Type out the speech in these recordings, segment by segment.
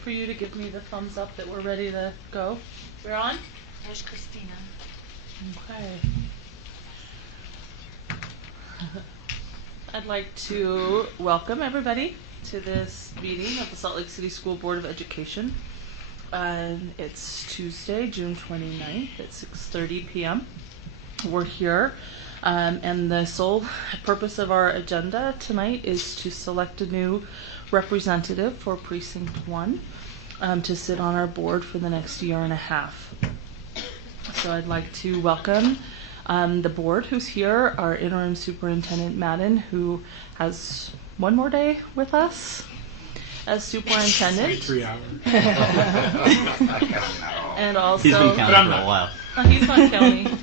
for you to give me the thumbs up that we're ready to go. We're on? There's Christina. Okay. I'd like to welcome everybody to this meeting of the Salt Lake City School Board of Education. It's Tuesday, June 29th at 6:30 p.m. We're here, and the sole purpose of our agenda tonight is to select a new representative for Precinct 1 to sit on our board for the next year and a half. So I'd like to welcome the board who's here, our interim superintendent Madden, who has one more day with us as superintendent. 3 hours. And also he's been counting for a while. He's not counting.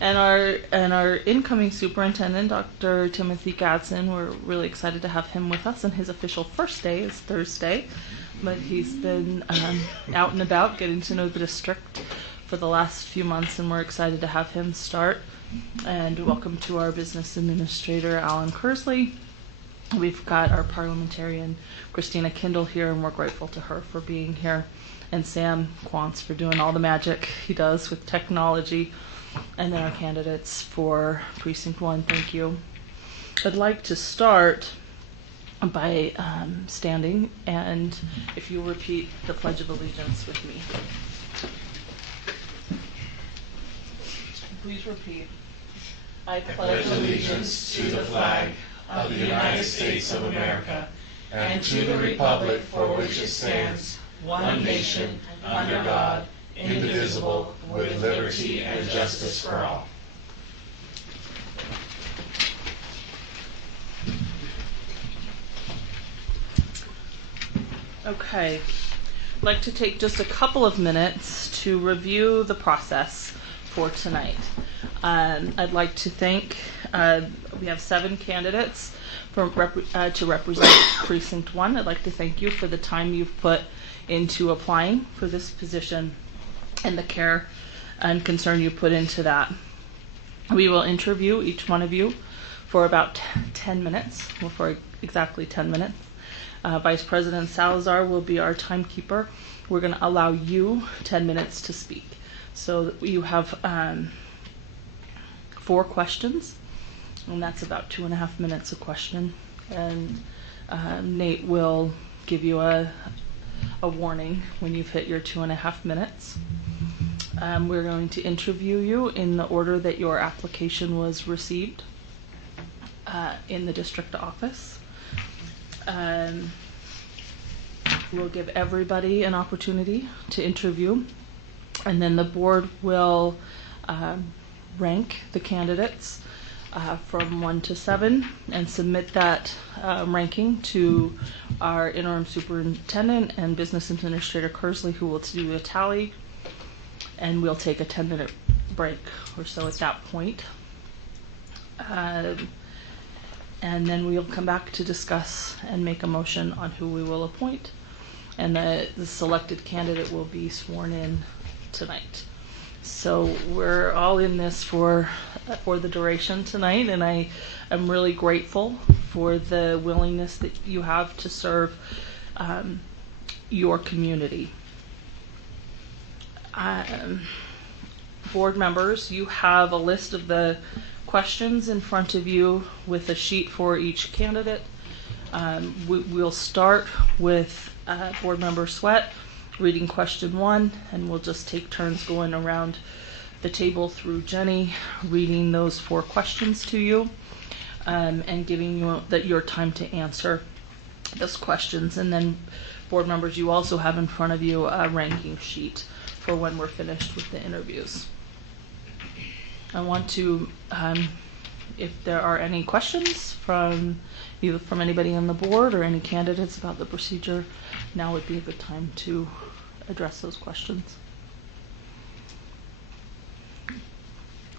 And our incoming superintendent, Dr. Timothy Gadsden, we're really excited to have him with us. And his official first day is Thursday, but he's been out and about getting to know the district for the last few months, and we're excited to have him start. And welcome to our business administrator, Alan Kersley. We've got our parliamentarian, Christina Kindle, here, and we're grateful to her for being here. And Sam Quantz for doing all the magic he does with technology. And then our candidates for Precinct 1, thank you. I'd like to start by standing, and if you repeat the Pledge of Allegiance with me. Please repeat. I pledge allegiance to the flag of the United States of America and to the republic for which it stands, one nation, under God, indivisible, with liberty and justice for all. Okay. I'd like to take just a couple of minutes to review the process for tonight. I'd like to thank, we have 7 candidates to represent Precinct 1. I'd like to thank you for the time you've put into applying for this position and the care and concern you put into that. We will interview each one of you for about 10 minutes, well, for exactly 10 minutes. Vice President Salazar will be our timekeeper. We're going to allow you 10 minutes to speak. So you have 4 questions, and that's about 2.5 minutes a question. And Nate will give you a warning when you've hit your 2.5 minutes. We're going to interview you in the order that your application was received in the district office. We'll give everybody an opportunity to interview, and then the board will rank the candidates from 1 to 7 and submit that ranking to our interim superintendent and business administrator Kersley, who will do a tally, and we'll take a 10-minute break or so at that point. And then we'll come back to discuss and make a motion on who we will appoint, and the selected candidate will be sworn in tonight. So we're all in this for the duration tonight, and I am really grateful for the willingness that you have to serve your community. Board members, you have a list of the questions in front of you with a sheet for each candidate. We'll start with Board Member Sweat reading question 1, and we'll just take turns going around the table through Jenny, reading those 4 questions to you, and giving you your time to answer those questions. And then board members, you also have in front of you a ranking sheet for when we're finished with the interviews. I want to, if there are any questions from either from anybody on the board or any candidates about the procedure, now would be a good time to address those questions.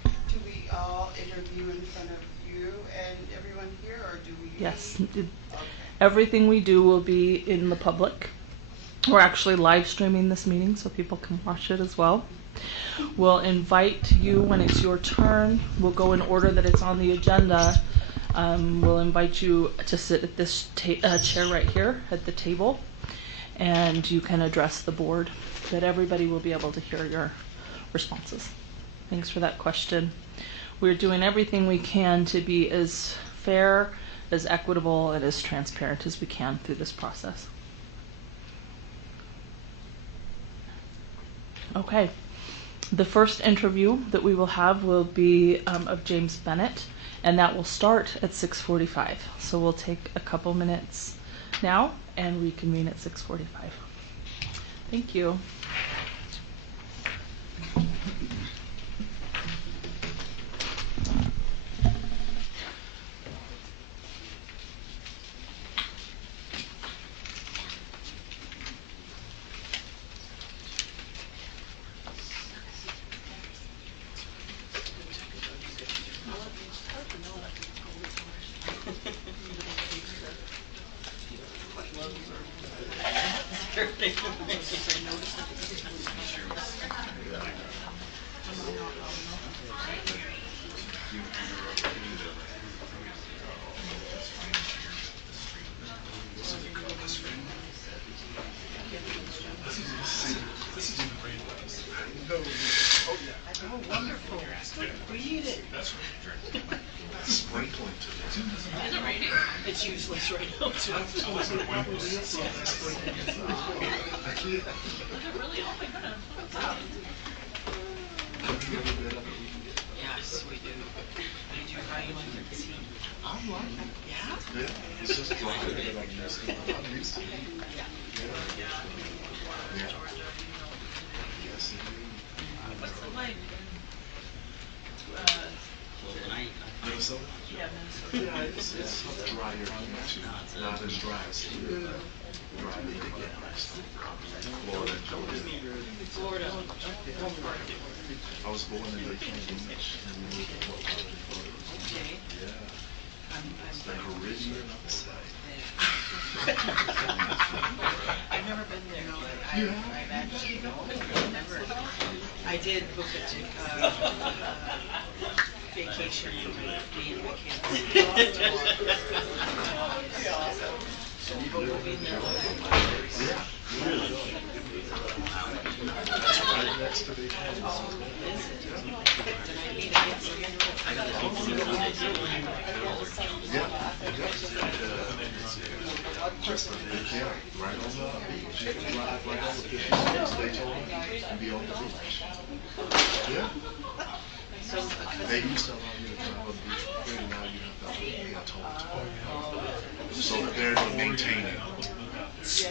Do we all interview in front of you and everyone here, or do we? Yes. Okay. Everything we do will be in the public. We're actually live streaming this meeting so people can watch it as well. We'll invite you when it's your turn. We'll go in order that it's on the agenda. We'll invite you to sit at this chair right here at the table. and you can address the board, but everybody will be able to hear your responses. Thanks for that question. We're doing everything we can to be as fair, as equitable, and as transparent as we can through this process. Okay. The first interview that we will have will be of James Bennett, and that will start at 6:45. So we'll take a couple minutes now and reconvene at 6:45. Thank you. It's useless right now. Yes, we do. Did you how you like the tea? I like it. Yeah? Yeah, it's just dry, but I'm used to it. I'm used to it. Yeah. Georgia, Yes, indeed. what's it like? Minnesota? Yeah, Minnesota. Yeah, it's drier here too. Not as dry as here. Drier than Florida and Georgia. Florida. I was born in Daytona Beach and we moved to Fort Lauderdale, Florida. Okay. Yeah. I'm It's the Caribbean on the side. I've never been there, but I've actually never. I did book a vacation for me and my kids. So we'll be there. Yeah. That's right next to Daytona. Oh, is it? And I need to get some. Yeah. Yeah, right on the beach. You can drive right on the beach next to Daytona and be on the beach. Yeah. They used to allow you to drive on the beach for free, now you have to pay a toll. So they're maintaining it. Yeah.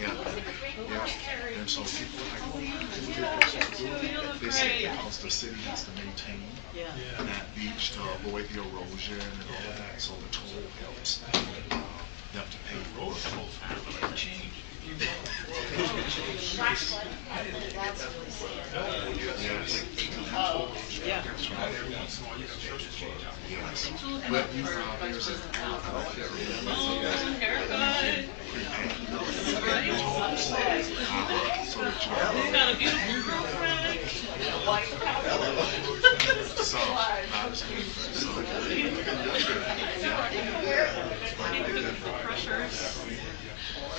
Yeah. And so people like, well, why did they do it? They say because the city has to maintain that beach to avoid the erosion and all of that, so the toll helps. You have to pay for it. Yes. Yeah. Yes. But you there's a so that you Got a beautiful girlfriend. so not as good. So Pressures.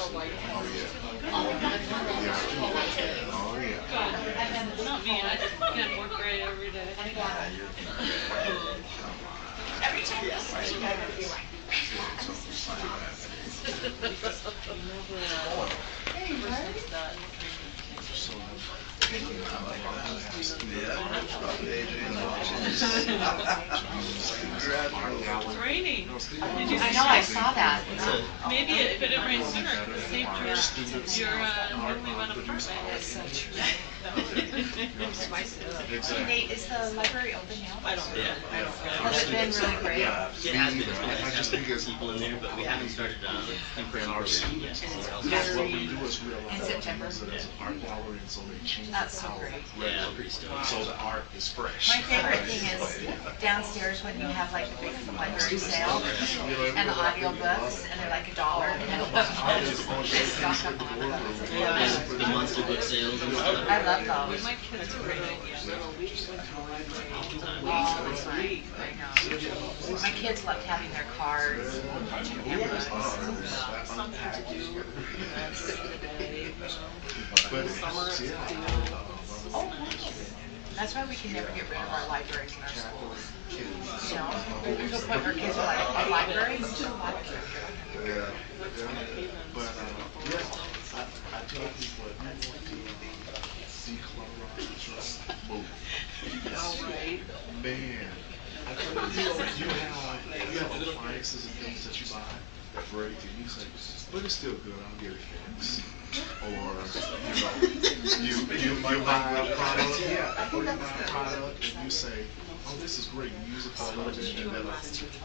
oh yeah. Oh yeah. Not me, I just get more gray every day. It's raining. Did you I know, I saw that. Maybe if it didn't rain sooner, it could have saved your newly run apartment. Hey Nate, is the library open now? I don't know. Has it been really great? Yeah, It has been. I just think it's people in there, but we haven't started and our students. What we do is we allow In them September. to use it as an art gallery, and so they change That's so how great. Yeah, pretty stoked. so the art is fresh. My favorite thing is downstairs when you have like the big library sale and the audiobooks and they're like $1 and they stock up on them. The monster book sales and stuff. I love those. My kids are great idea. All the time. I know. My kids loved having their cards. Cameras. Something to do, sit for the day, But summer. Oh, that's why we can never get rid of our libraries in our schools. You know, to the point where kids are like, a library? It's just a library. Yeah, but I tell people if you want to declutter move. Man, I tell you have appliances and things that you buy that break, and you say, but it's still good. I'll get it fixed. Or you buy a product, or you buy a product and you say, oh, this is great. You use it for a little bit, and then a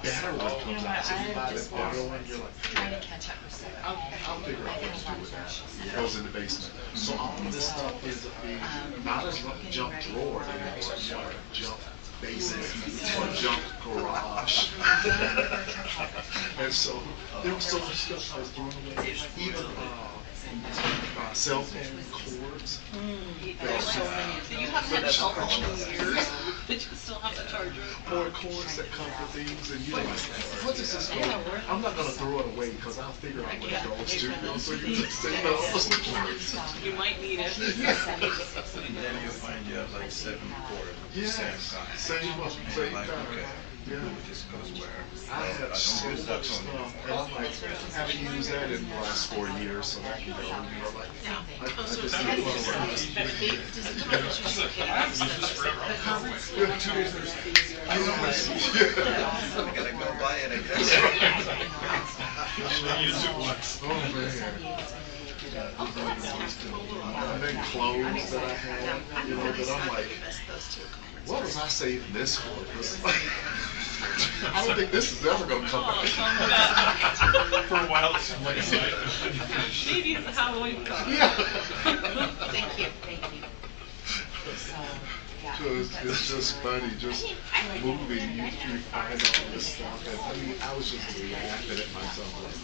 better one You know comes what, out. So you I buy just that better one, you're like, trying to catch up with Sarah. I'll figure out what to do with that. It goes in the basement. So all of this stuff ends up being not a junk drawer anymore, more a junk basement or junk garage. And so there was so much stuff I was throwing away. Even cell phone cords. There's so many. So you haven't had a cell phone in years, but you still have the charger. Or cords that come with things, and you're like, what is this for? I'm not going to throw it away because I'll figure out what it goes to. So you just say no. You might need it. And then you find you have like 7 cords, Yes, same same kind. same Like, kind. okay, Yeah. it just goes where? I have so don't use much that stuff, phone and I'm like, I haven't used that in the last 4 years, so that can go, like, I just did one around. I know, I gotta go buy it, I guess. Oh, man. And then clothes that I had, that I'm like, what was I saving this for? 'Cause I don't think this is ever gonna come back. For a while, it's like Maybe it's a Halloween costume. Yeah. Thank you. So, yeah. So it's just funny, just moving, you find all this stuff, and I mean, I was just laughing at myself, like,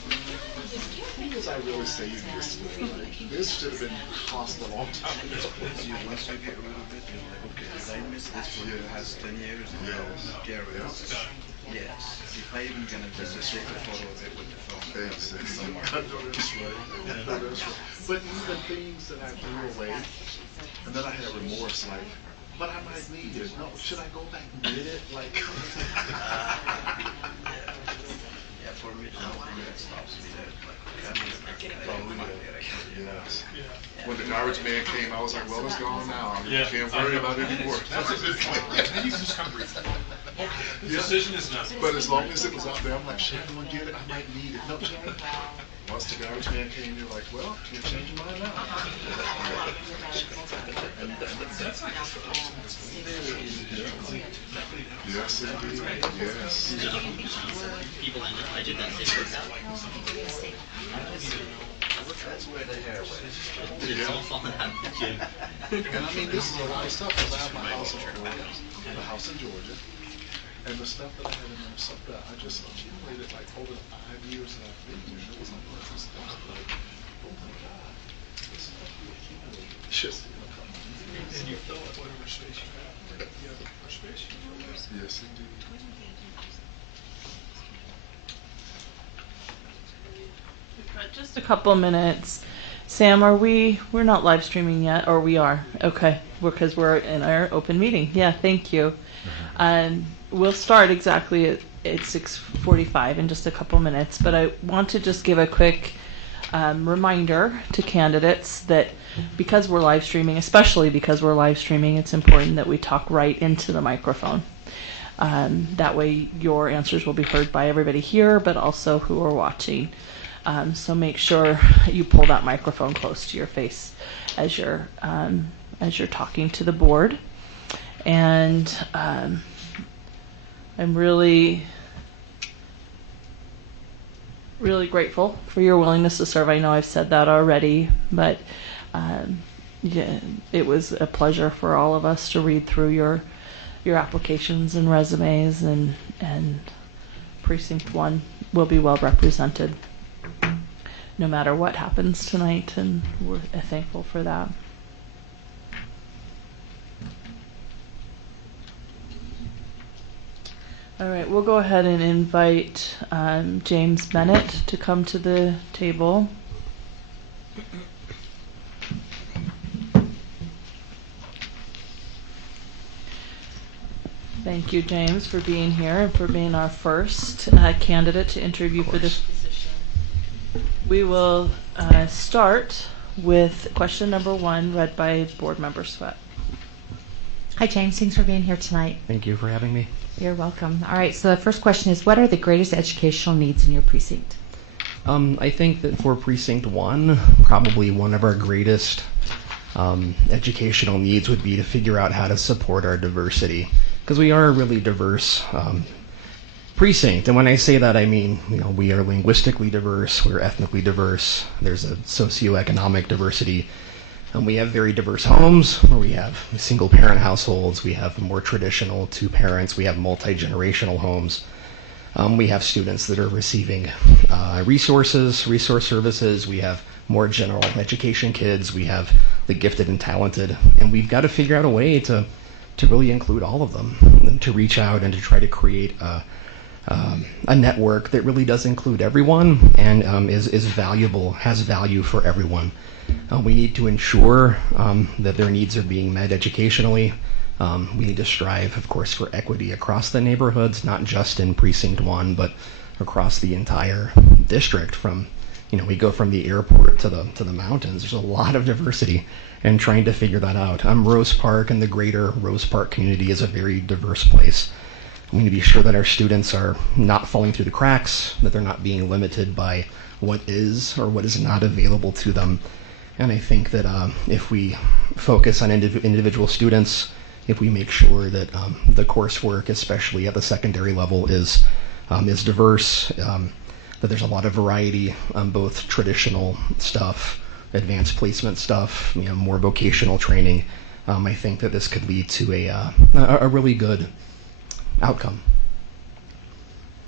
who was I really saving this for? Like, this should have been cost a long time ago. Once you get rid of it, you're like, okay, did I miss this for the past 10 years? Yes. Carry it. Yes. If I even gonna just take a photo of it with the phone. Thanks. I know that's right. I know that's right. But even things that I threw away, and then I had remorse, like, but I might need it. No, should I go back and get it? Like, Yeah, for me, that stops me there. Like, okay, I'm gonna find it. I can't. yes. When the garbage man came, I was like, well, it's gone now. I Yeah. can't worry about it anymore. That's a good point. Then you can just come brief. Okay, the Yeah. decision is not. But as long as it was out there, I'm like, should I go and get it? I might need it. No, once the garbage man came, you're like, well, you're changing mine now. Yes, indeed. Yes. People I did that same workout. That's where the hair went. It's all falling out of the gym. And I mean, this is a lot of stuff because I have my house in Florida, the house in Georgia, and the stuff that I had in Minnesota, I just accumulated like over the 5 years that I've been here. It was like, what's this stuff? Like, oh my God, this stuff we accumulated. Just in a couple of years. And you fill up whatever space you have. You have more space. Yes, indeed. We've got just a couple minutes. Sam, we're not live streaming yet, or we are? Okay, because we're in our open meeting. Yeah, thank you. We'll start exactly at 6:45 in just a couple minutes, but I want to just give a quick reminder to candidates that because we're live streaming, especially because we're live streaming, it's important that we talk right into the microphone. That way your answers will be heard by everybody here, but also who are watching. So make sure you pull that microphone close to your face as you're talking to the board. And I'm really grateful for your willingness to serve. I know I've said that already, but yeah, it was a pleasure for all of us to read through your applications and resumes, and Precinct 1 will be well represented. no matter what happens tonight, and we're thankful for that. All right, we'll go ahead and invite James Bennett to come to the table. Thank you, James, for being here and for being our first candidate to interview for this position. We will start with question number 1, read by Board Member Sweat. Hi, James. Thanks for being here tonight. Thank you for having me. You're welcome. All right, so the first question is, what are the greatest educational needs in your precinct? I think that for Precinct 1, probably one of our greatest educational needs would be to figure out how to support our diversity, because we are a really diverse precinct. And when I say that, I mean, we are linguistically diverse, we're ethnically diverse, there's a socioeconomic diversity. We have very diverse homes, where we have single-parent households, we have more traditional 2 parents, we have multi-generational homes. We have students that are receiving resource services, we have more general education kids, we have the gifted and talented, and we've got to figure out a way to really include all of them, and to reach out and to try to create a network that really does include everyone and is valuable, has value for everyone. We need to ensure that their needs are being met educationally. We need to strive, of course, for equity across the neighborhoods, not just in Precinct 1, but across the entire district. We go from the airport to the mountains. There's a lot of diversity, and trying to figure that out. Rose Park and the greater Rose Park community is a very diverse place. We need to be sure that our students are not falling through the cracks, that they're not being limited by what is or what is not available to them. And I think that if we focus on individual students, if we make sure that the coursework, especially at the secondary level, is diverse, that there's a lot of variety, both traditional stuff, advanced placement stuff, more vocational training, I think that this could lead to a really good outcome.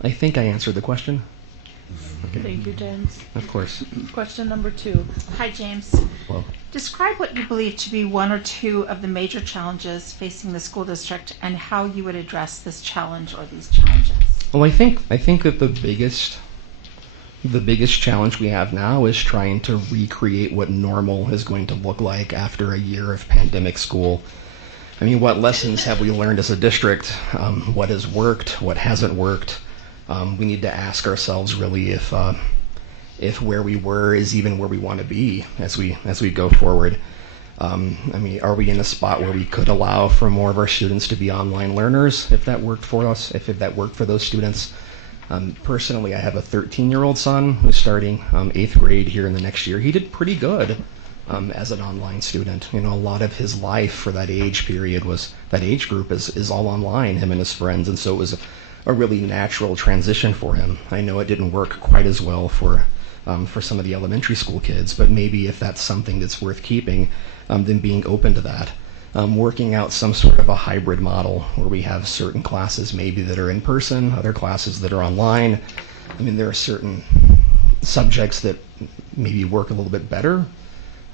I think I answered the question. Okay. Thank you, James. Of course. Question number 2. Hi, James. Well, Describe what you believe to be 1 or 2 of the major challenges facing the school district and how you would address this challenge or these challenges. I think that the biggest challenge we have now is trying to recreate what normal is going to look like after a year of pandemic school. I mean, what lessons have we learned as a district? What has worked? What hasn't worked? We need to ask ourselves really if where we were is even where we want to be as we go forward. I mean, are we in a spot where we could allow for more of our students to be online learners if that worked for us, if that worked for those students? Personally, I have a 13-year-old son who's starting 8th grade here in the next year. He did pretty good as an online student. A lot of his life for that age period that age group is all online, him and his friends, and so it was a really natural transition for him. I know it didn't work quite as well for some of the elementary school kids, but maybe if that's something that's worth keeping, then being open to that. Working out some sort of a hybrid model where we have certain classes maybe that are in person, other classes that are online. I mean, there are certain subjects that maybe work a little bit better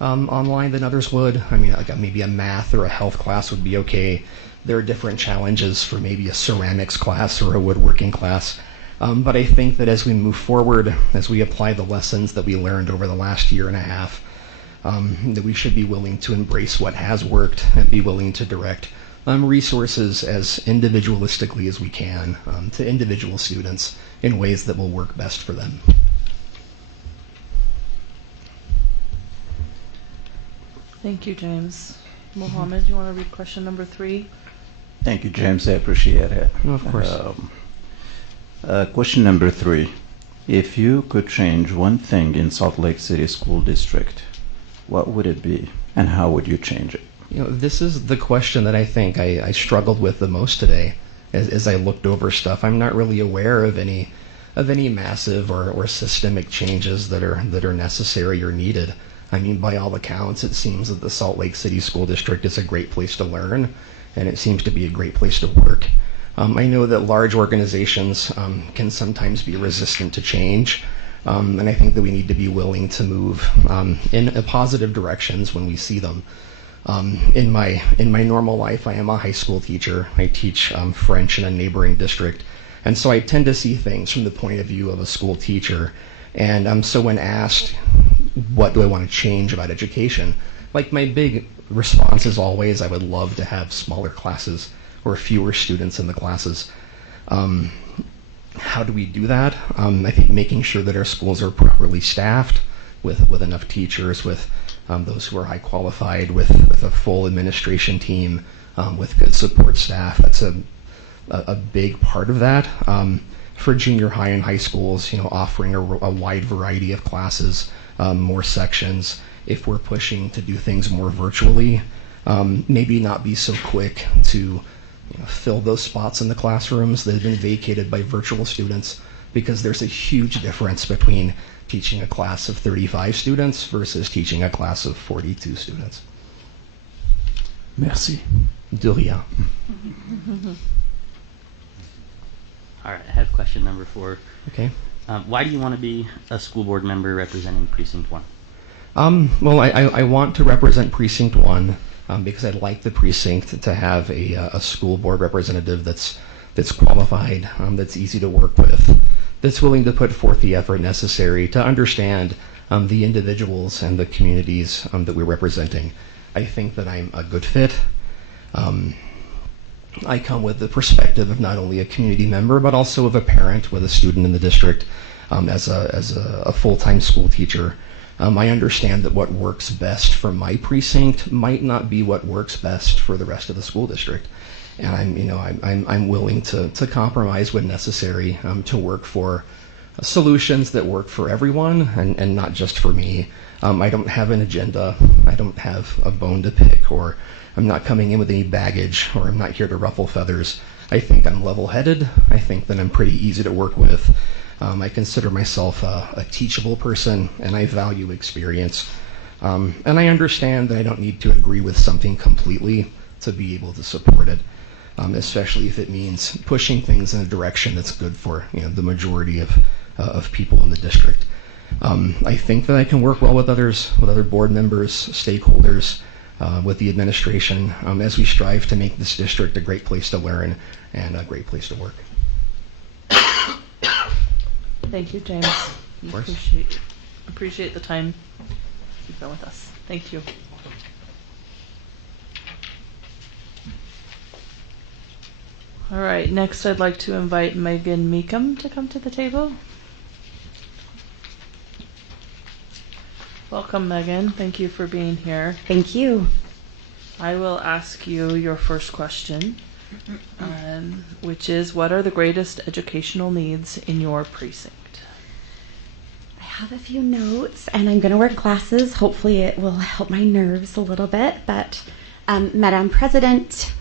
online than others would. I mean, like maybe a math or a health class would be okay. There are different challenges for maybe a ceramics class or a woodworking class. But I think that as we move forward, as we apply the lessons that we learned over the last year and a half, that we should be willing to embrace what has worked and be willing to direct resources as individualistically as we can to individual students in ways that will work best for them. Thank you, James. Mohammed, you want to read question number 3? Thank you, James. I appreciate it. No, of course. Question number 3. If you could change one thing in Salt Lake City School District, what would it be, and how would you change it? This is the question that I think I struggled with the most today as I looked over stuff. I'm not really aware of any massive or systemic changes that are necessary or needed. I mean, by all accounts, it seems that the Salt Lake City School District is a great place to learn, and it seems to be a great place to work. I know that large organizations can sometimes be resistant to change. And I think that we need to be willing to move in positive directions when we see them. In my normal life, I am a high school teacher. I teach French in a neighboring district, and so I tend to see things from the point of view of a school teacher. And so when asked, what do I want to change about education, like my big response is always, I would love to have smaller classes or fewer students in the classes. How do we do that? I think making sure that our schools are properly staffed with enough teachers, with those who are high qualified, with a full administration team, with good support staff. That's a big part of that. For junior high and high schools, offering a wide variety of classes, more sections. If we're pushing to do things more virtually, maybe not be so quick to fill those spots in the classrooms that have been vacated by virtual students, because there's a huge difference between teaching a class of 35 students versus teaching a class of 42 students. Merci. De rien. All right, I have question number 4. Okay. Why do you want to be a school board member representing Precinct 1? Well, I want to represent Precinct 1 because I'd like the precinct to have a school board representative that's qualified, that's easy to work with, that's willing to put forth the effort necessary to understand the individuals and the communities that we're representing. I think that I'm a good fit. I come with the perspective of not only a community member, but also of a parent with a student in the district. As a full-time school teacher, I understand that what works best for my precinct might not be what works best for the rest of the school district, and I'm willing to compromise when necessary to work for solutions that work for everyone and not just for me. I don't have an agenda. I don't have a bone to pick, or I'm not coming in with any baggage, or I'm not here to ruffle feathers. I think I'm level-headed. I think that I'm pretty easy to work with. I consider myself a teachable person, and I value experience. And I understand that I don't need to agree with something completely to be able to support it, especially if it means pushing things in a direction that's good for the majority of people in the district. I think that I can work well with others, with other board members, stakeholders, with the administration, as we strive to make this district a great place to learn and a great place to work. Thank you, James. Of course. Appreciate the time you spent with us. Thank you. All right, next I'd like to invite Megan Meekum to come to the table. Welcome, Megan. Thank you for being here. Thank you. I will ask you your first question, which is, what are the greatest educational needs in your precinct? I have a few notes, and I'm going to wear glasses. Hopefully it will help my nerves a little bit. But Madam President,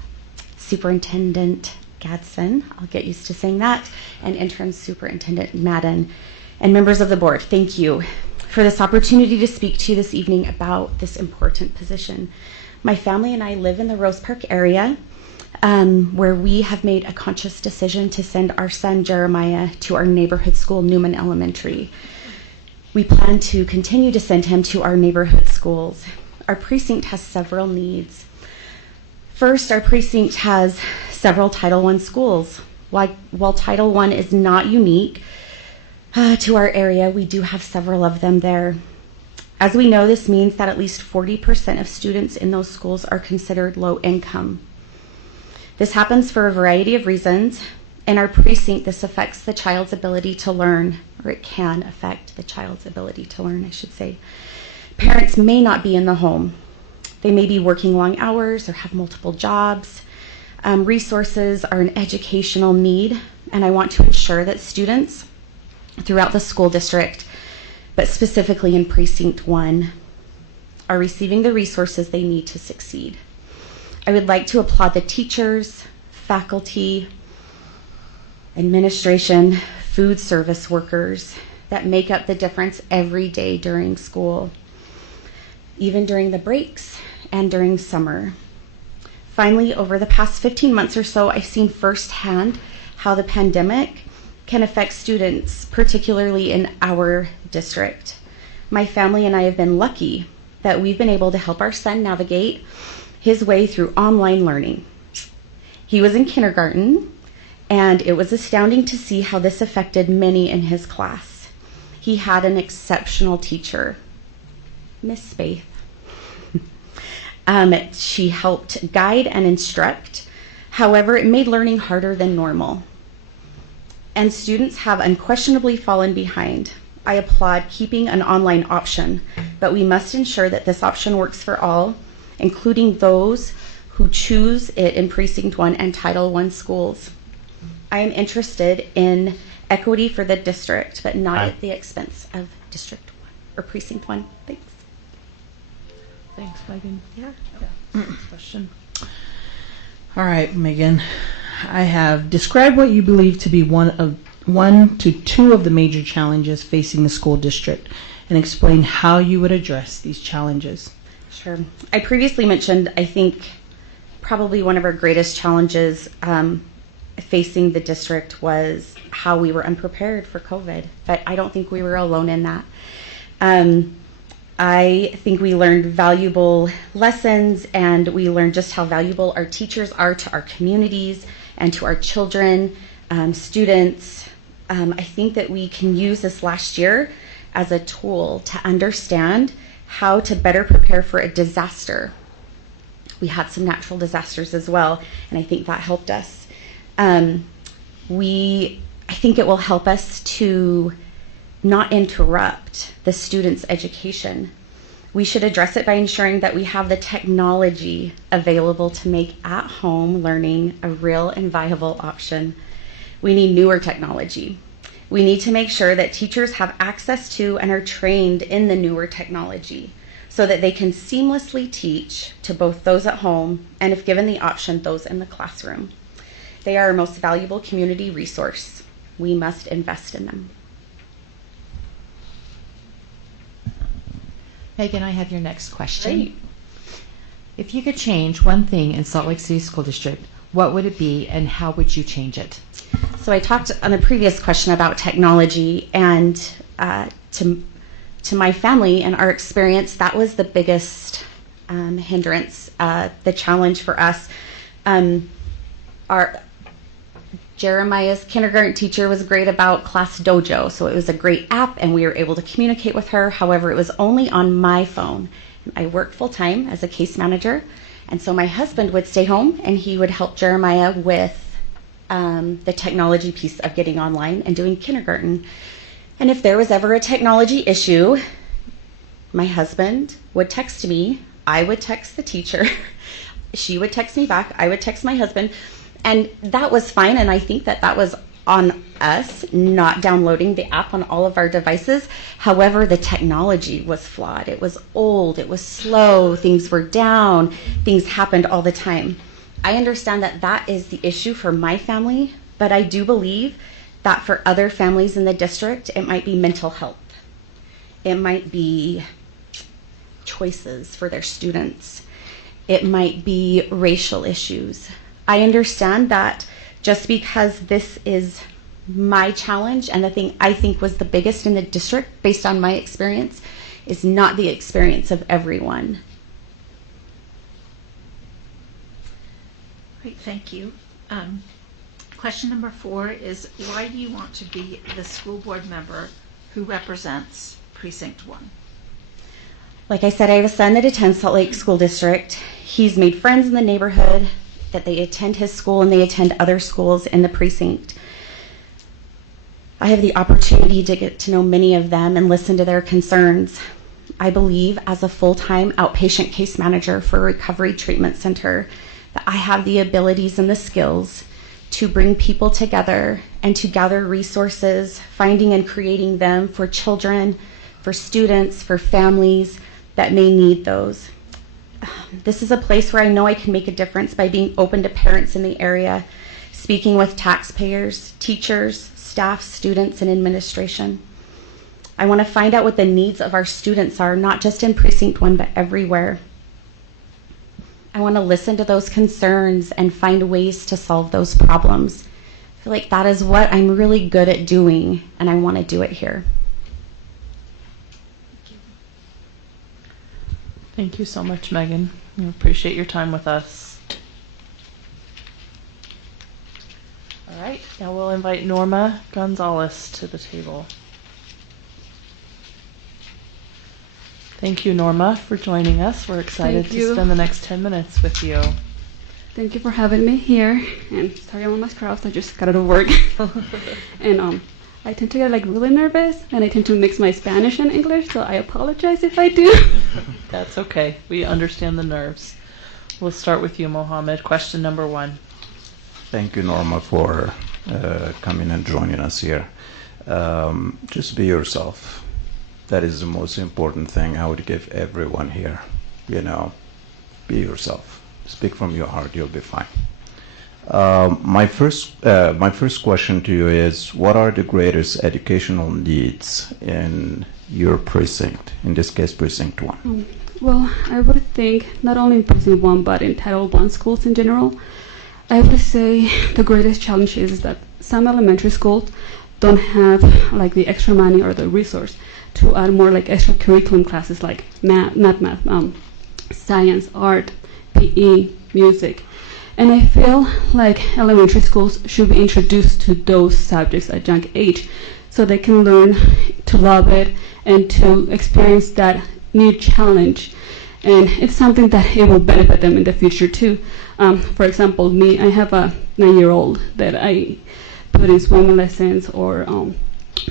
Superintendent Gadsden, I'll get used to saying that, and Interim Superintendent Madden, and members of the board, thank you for this opportunity to speak to you this evening about this important position. My family and I live in the Rose Park area, where we have made a conscious decision to send our son Jeremiah to our neighborhood school, Newman Elementary. We plan to continue to send him to our neighborhood schools. Our precinct has several needs. First, our precinct has several Title I schools. While Title I is not unique to our area, we do have several of them there. As we know, this means that at least 40% of students in those schools are considered low income. This happens for a variety of reasons. In our precinct, this affects the child's ability to learn, or it can affect the child's ability to learn, I should say. Parents may not be in the home. They may be working long hours or have multiple jobs. Resources are an educational need, and I want to ensure that students throughout the school district, but specifically in Precinct 1, are receiving the resources they need to succeed. I would like to applaud the teachers, faculty, administration, food service workers that make up the difference every day during school, even during the breaks and during summer. Finally, over the past 15 months or so, I've seen firsthand how the pandemic can affect students, particularly in our district. My family and I have been lucky that we've been able to help our son navigate his way through online learning. He was in kindergarten, and it was astounding to see how this affected many in his class. He had an exceptional teacher, Miss Faith. She helped guide and instruct. However, it made learning harder than normal. And students have unquestionably fallen behind. I applaud keeping an online option, but we must ensure that this option works for all, including those who choose it in Precinct 1 and Title I schools. I am interested in equity for the district, but not at the expense of District 1 or Precinct 1. Thanks. Thanks, Megan. Yeah. Next question. All right, Megan. I have described what you believe to be one to two of the major challenges facing the school district, and explain how you would address these challenges. Sure. I previously mentioned, I think, probably one of our greatest challenges facing the district was how we were unprepared for COVID, but I don't think we were alone in that. I think we learned valuable lessons, and we learned just how valuable our teachers are to our communities and to our children, students. I think that we can use this last year as a tool to understand how to better prepare for a disaster. We had some natural disasters as well, and I think that helped us. I think it will help us to not interrupt the students' education. We should address it by ensuring that we have the technology available to make at-home learning a real and viable option. We need newer technology. We need to make sure that teachers have access to and are trained in the newer technology so that they can seamlessly teach to both those at home and, if given the option, those in the classroom. They are our most valuable community resource. We must invest in them. Megan, I have your next question. Great. If you could change one thing in Salt Lake City School District, what would it be and how would you change it? So I talked on the previous question about technology, and to my family and our experience, that was the biggest hindrance, the challenge for us. Jeremiah's kindergarten teacher was great about Class Dojo, so it was a great app and we were able to communicate with her. However, it was only on my phone. I worked full-time as a case manager, and so my husband would stay home and he would help Jeremiah with the technology piece of getting online and doing kindergarten. And if there was ever a technology issue, my husband would text me, I would text the teacher, she would text me back, I would text my husband, and that was fine. And I think that was on us not downloading the app on all of our devices. However, the technology was flawed. It was old, it was slow, things were down, things happened all the time. I understand that that is the issue for my family, but I do believe that for other families in the district, it might be mental health. It might be choices for their students. It might be racial issues. I understand that just because this is my challenge and the thing I think was the biggest in the district based on my experience is not the experience of everyone. Great, thank you. Question number 4 is, why do you want to be the school board member who represents Precinct 1? Like I said, I have a son that attends Salt Lake School District. He's made friends in the neighborhood, that they attend his school and they attend other schools in the precinct. I have the opportunity to get to know many of them and listen to their concerns. I believe as a full-time outpatient case manager for a recovery treatment center that I have the abilities and the skills to bring people together and to gather resources, finding and creating them for children, for students, for families that may need those. This is a place where I know I can make a difference by being open to parents in the area, speaking with taxpayers, teachers, staff, students, and administration. I want to find out what the needs of our students are, not just in Precinct 1, but everywhere. I want to listen to those concerns and find ways to solve those problems. I feel like that is what I'm really good at doing, and I want to do it here. Thank you so much, Megan. We appreciate your time with us. All right, now we'll invite Norma Gonzalez to the table. Thank you, Norma, for joining us. We're excited Thank to you. spend the next 10 minutes with you. Thank you for having me here. And sorry I'm on my scrubs, I just got out of work. And I tend to get like really nervous, and I tend to mix my Spanish and English, so I apologize if I do. That's okay. We understand the nerves. We'll start with you, Mohammed. Question number 1. Thank you, Norma, for coming and joining us here. Just be yourself. That is the most important thing I would give everyone here. You know, be yourself. Speak from your heart. You'll be fine. My first question to you is, what are the greatest educational needs in your precinct, in this case, precinct 1? Well, I would think not only in Precinct 1, but in Title I schools in general, I would say the greatest challenge is that some elementary schools don't have like the extra money or the resource to add more like extra curriculum classes like math, science, art, PE, music. And I feel like elementary schools should be introduced to those subjects at young age so they can learn to love it and to experience that new challenge. And it's something that it will benefit them in the future too. For example, me, I have a 9-year-old that I put in swimming lessons or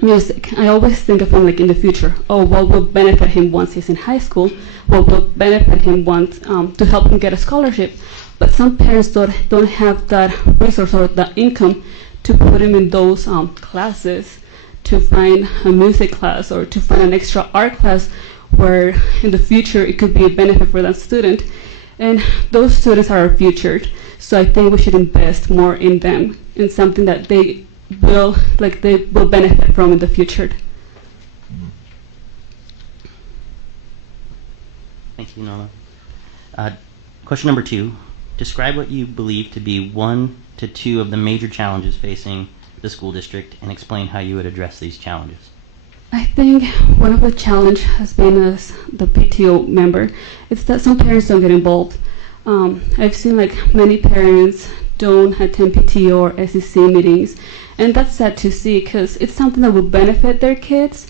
music. I always think of him like in the future. Oh, what will benefit him once he's in high school? What will benefit him once to help him get a scholarship? But some parents don't have that resource or that income to put him in those classes, to find a music class or to find an extra art class where in the future it could be a benefit for that student. And those students are our future. So I think we should invest more in them, in something that they will benefit from in the future. Thank you, Norma. Question number 2. Describe what you believe to be 1 to 2 of the major challenges facing the school district and explain how you would address these challenges. I think one of the challenges has been as the PTO member, it's that some parents don't get involved. I've seen like many parents don't attend PTO or SEC meetings, and that's sad to see because it's something that will benefit their kids.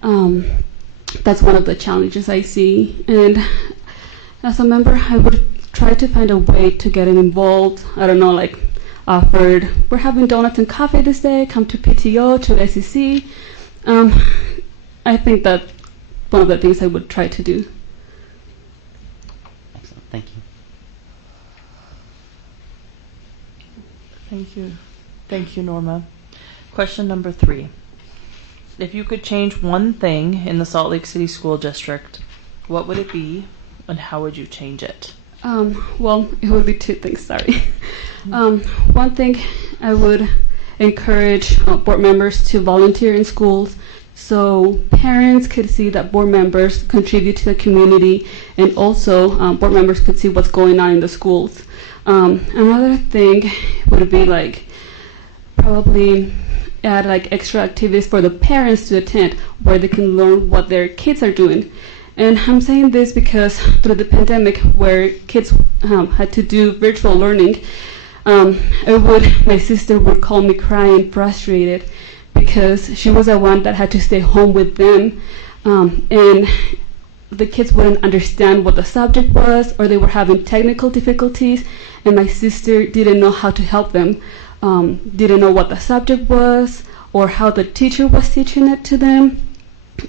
That's one of the challenges I see. And as a member, I would try to find a way to get them involved. I don't know, like offered, we're having donuts and coffee this day, come to PTO, to SEC. I think that's one of the things I would try to do. Excellent. Thank you. Thank you. Thank you, Norma. Question number 3. If you could change one thing in the Salt Lake City School District, what would it be and how would you change it? Well, it would be 2 things, sorry. One thing, I would encourage board members to volunteer in schools so parents could see that board members contribute to the community, and also board members could see what's going on in the schools. Another thing would be like probably add like extra activities for the parents to attend where they can learn what their kids are doing. And I'm saying this because through the pandemic where kids had to do virtual learning, my sister would call me crying, frustrated, because she was the one that had to stay home with them, and the kids wouldn't understand what the subject was, or they were having technical difficulties, and my sister didn't know how to help them, didn't know what the subject was, or how the teacher was teaching it to them.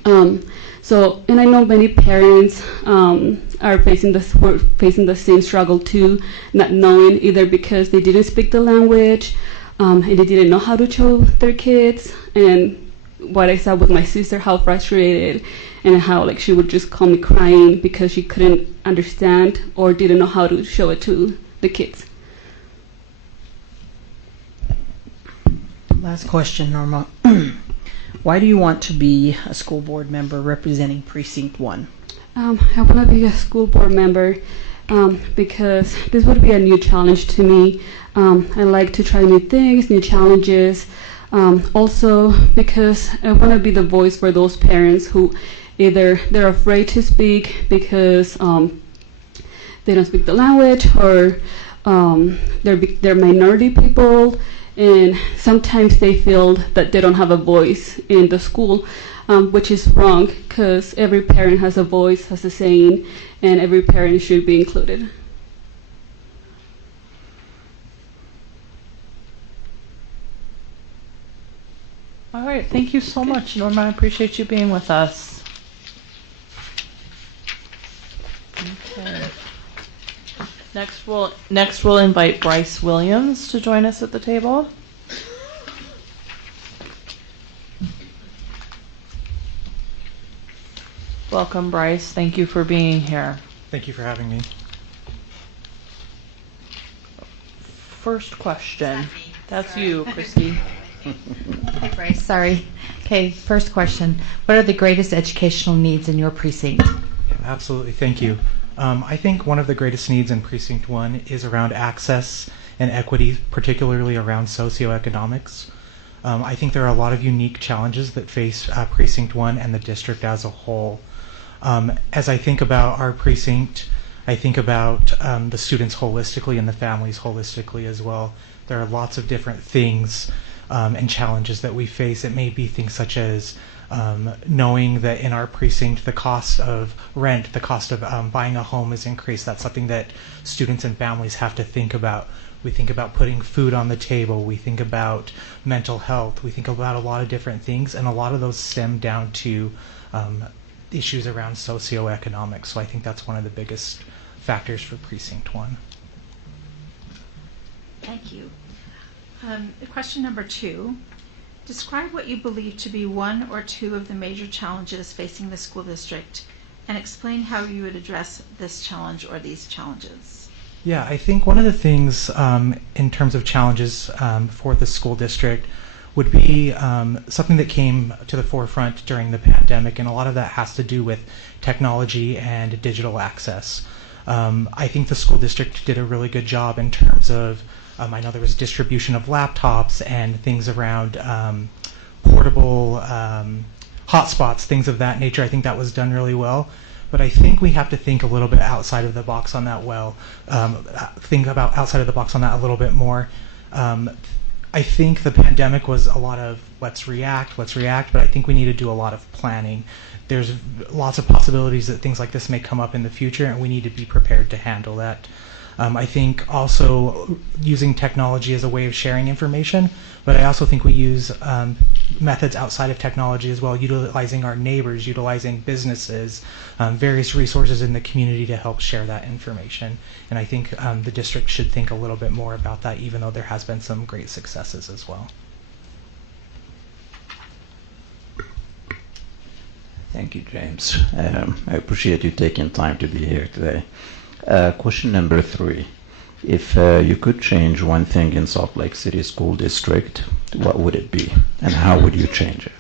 And I know many parents are facing the same struggle too, not knowing either because they didn't speak the language, and they didn't know how to show their kids. And what I saw with my sister, how frustrated, and how like she would just call me crying because she couldn't understand or didn't know how to show it to the kids. Last question, Norma. Why do you want to be a school board member representing Precinct 1? I want to be a school board member because this would be a new challenge to me. I like to try new things, new challenges. Also because I want to be the voice for those parents who either they're afraid to speak because they don't speak the language, or they're minority people, and sometimes they feel that they don't have a voice in the school, which is wrong, because every parent has a voice, has a saying, and every parent should be included. All right, thank you so much, Norma. I appreciate you being with us. Okay. Next we'll invite Bryce Williams to join us at the table. Welcome, Bryce. Thank you for being here. Thank you for having me. First question. That's you, Christy. Hi, Bryce. Sorry. Okay, first question. What are the greatest educational needs in your precinct? Absolutely, thank you. I think one of the greatest needs in Precinct 1 is around access and equity, particularly around socioeconomics. I think there are a lot of unique challenges that face Precinct 1 and the district as a whole. As I think about our precinct, I think about the students holistically and the families holistically as well. There are lots of different things and challenges that we face. It may be things such as knowing that in our precinct the cost of rent, the cost of buying a home is increased. That's something that students and families have to think about. We think about putting food on the table. We think about mental health. We think about a lot of different things, and a lot of those stem down to issues around socioeconomics. So I think that's one of the biggest factors for Precinct 1. Thank you. Question number 2. Describe what you believe to be one or two of the major challenges facing the school district, and explain how you would address this challenge or these challenges. Yeah, I think one of the things in terms of challenges for the school district would be something that came to the forefront during the pandemic, and a lot of that has to do with technology and digital access. I think the school district did a really good job in terms of I know there was distribution of laptops and things around portable hotspots, things of that nature. I think that was done really well. But I think we have to think a little bit outside of the box on that think about outside of the box on that a little bit more. I think the pandemic was a lot of let's react, but I think we need to do a lot of planning. There's lots of possibilities that things like this may come up in the future, and we need to be prepared to handle that. I think also using technology as a way of sharing information, but I also think we use methods outside of technology as well, utilizing our neighbors, utilizing businesses, various resources in the community to help share that information. And I think the district should think a little bit more about that, even though there has been some great successes as well. Thank you, James. I appreciate you taking time to be here today. Question number 3. If you could change one thing in Salt Lake City School District, what would it be, and how would you change it?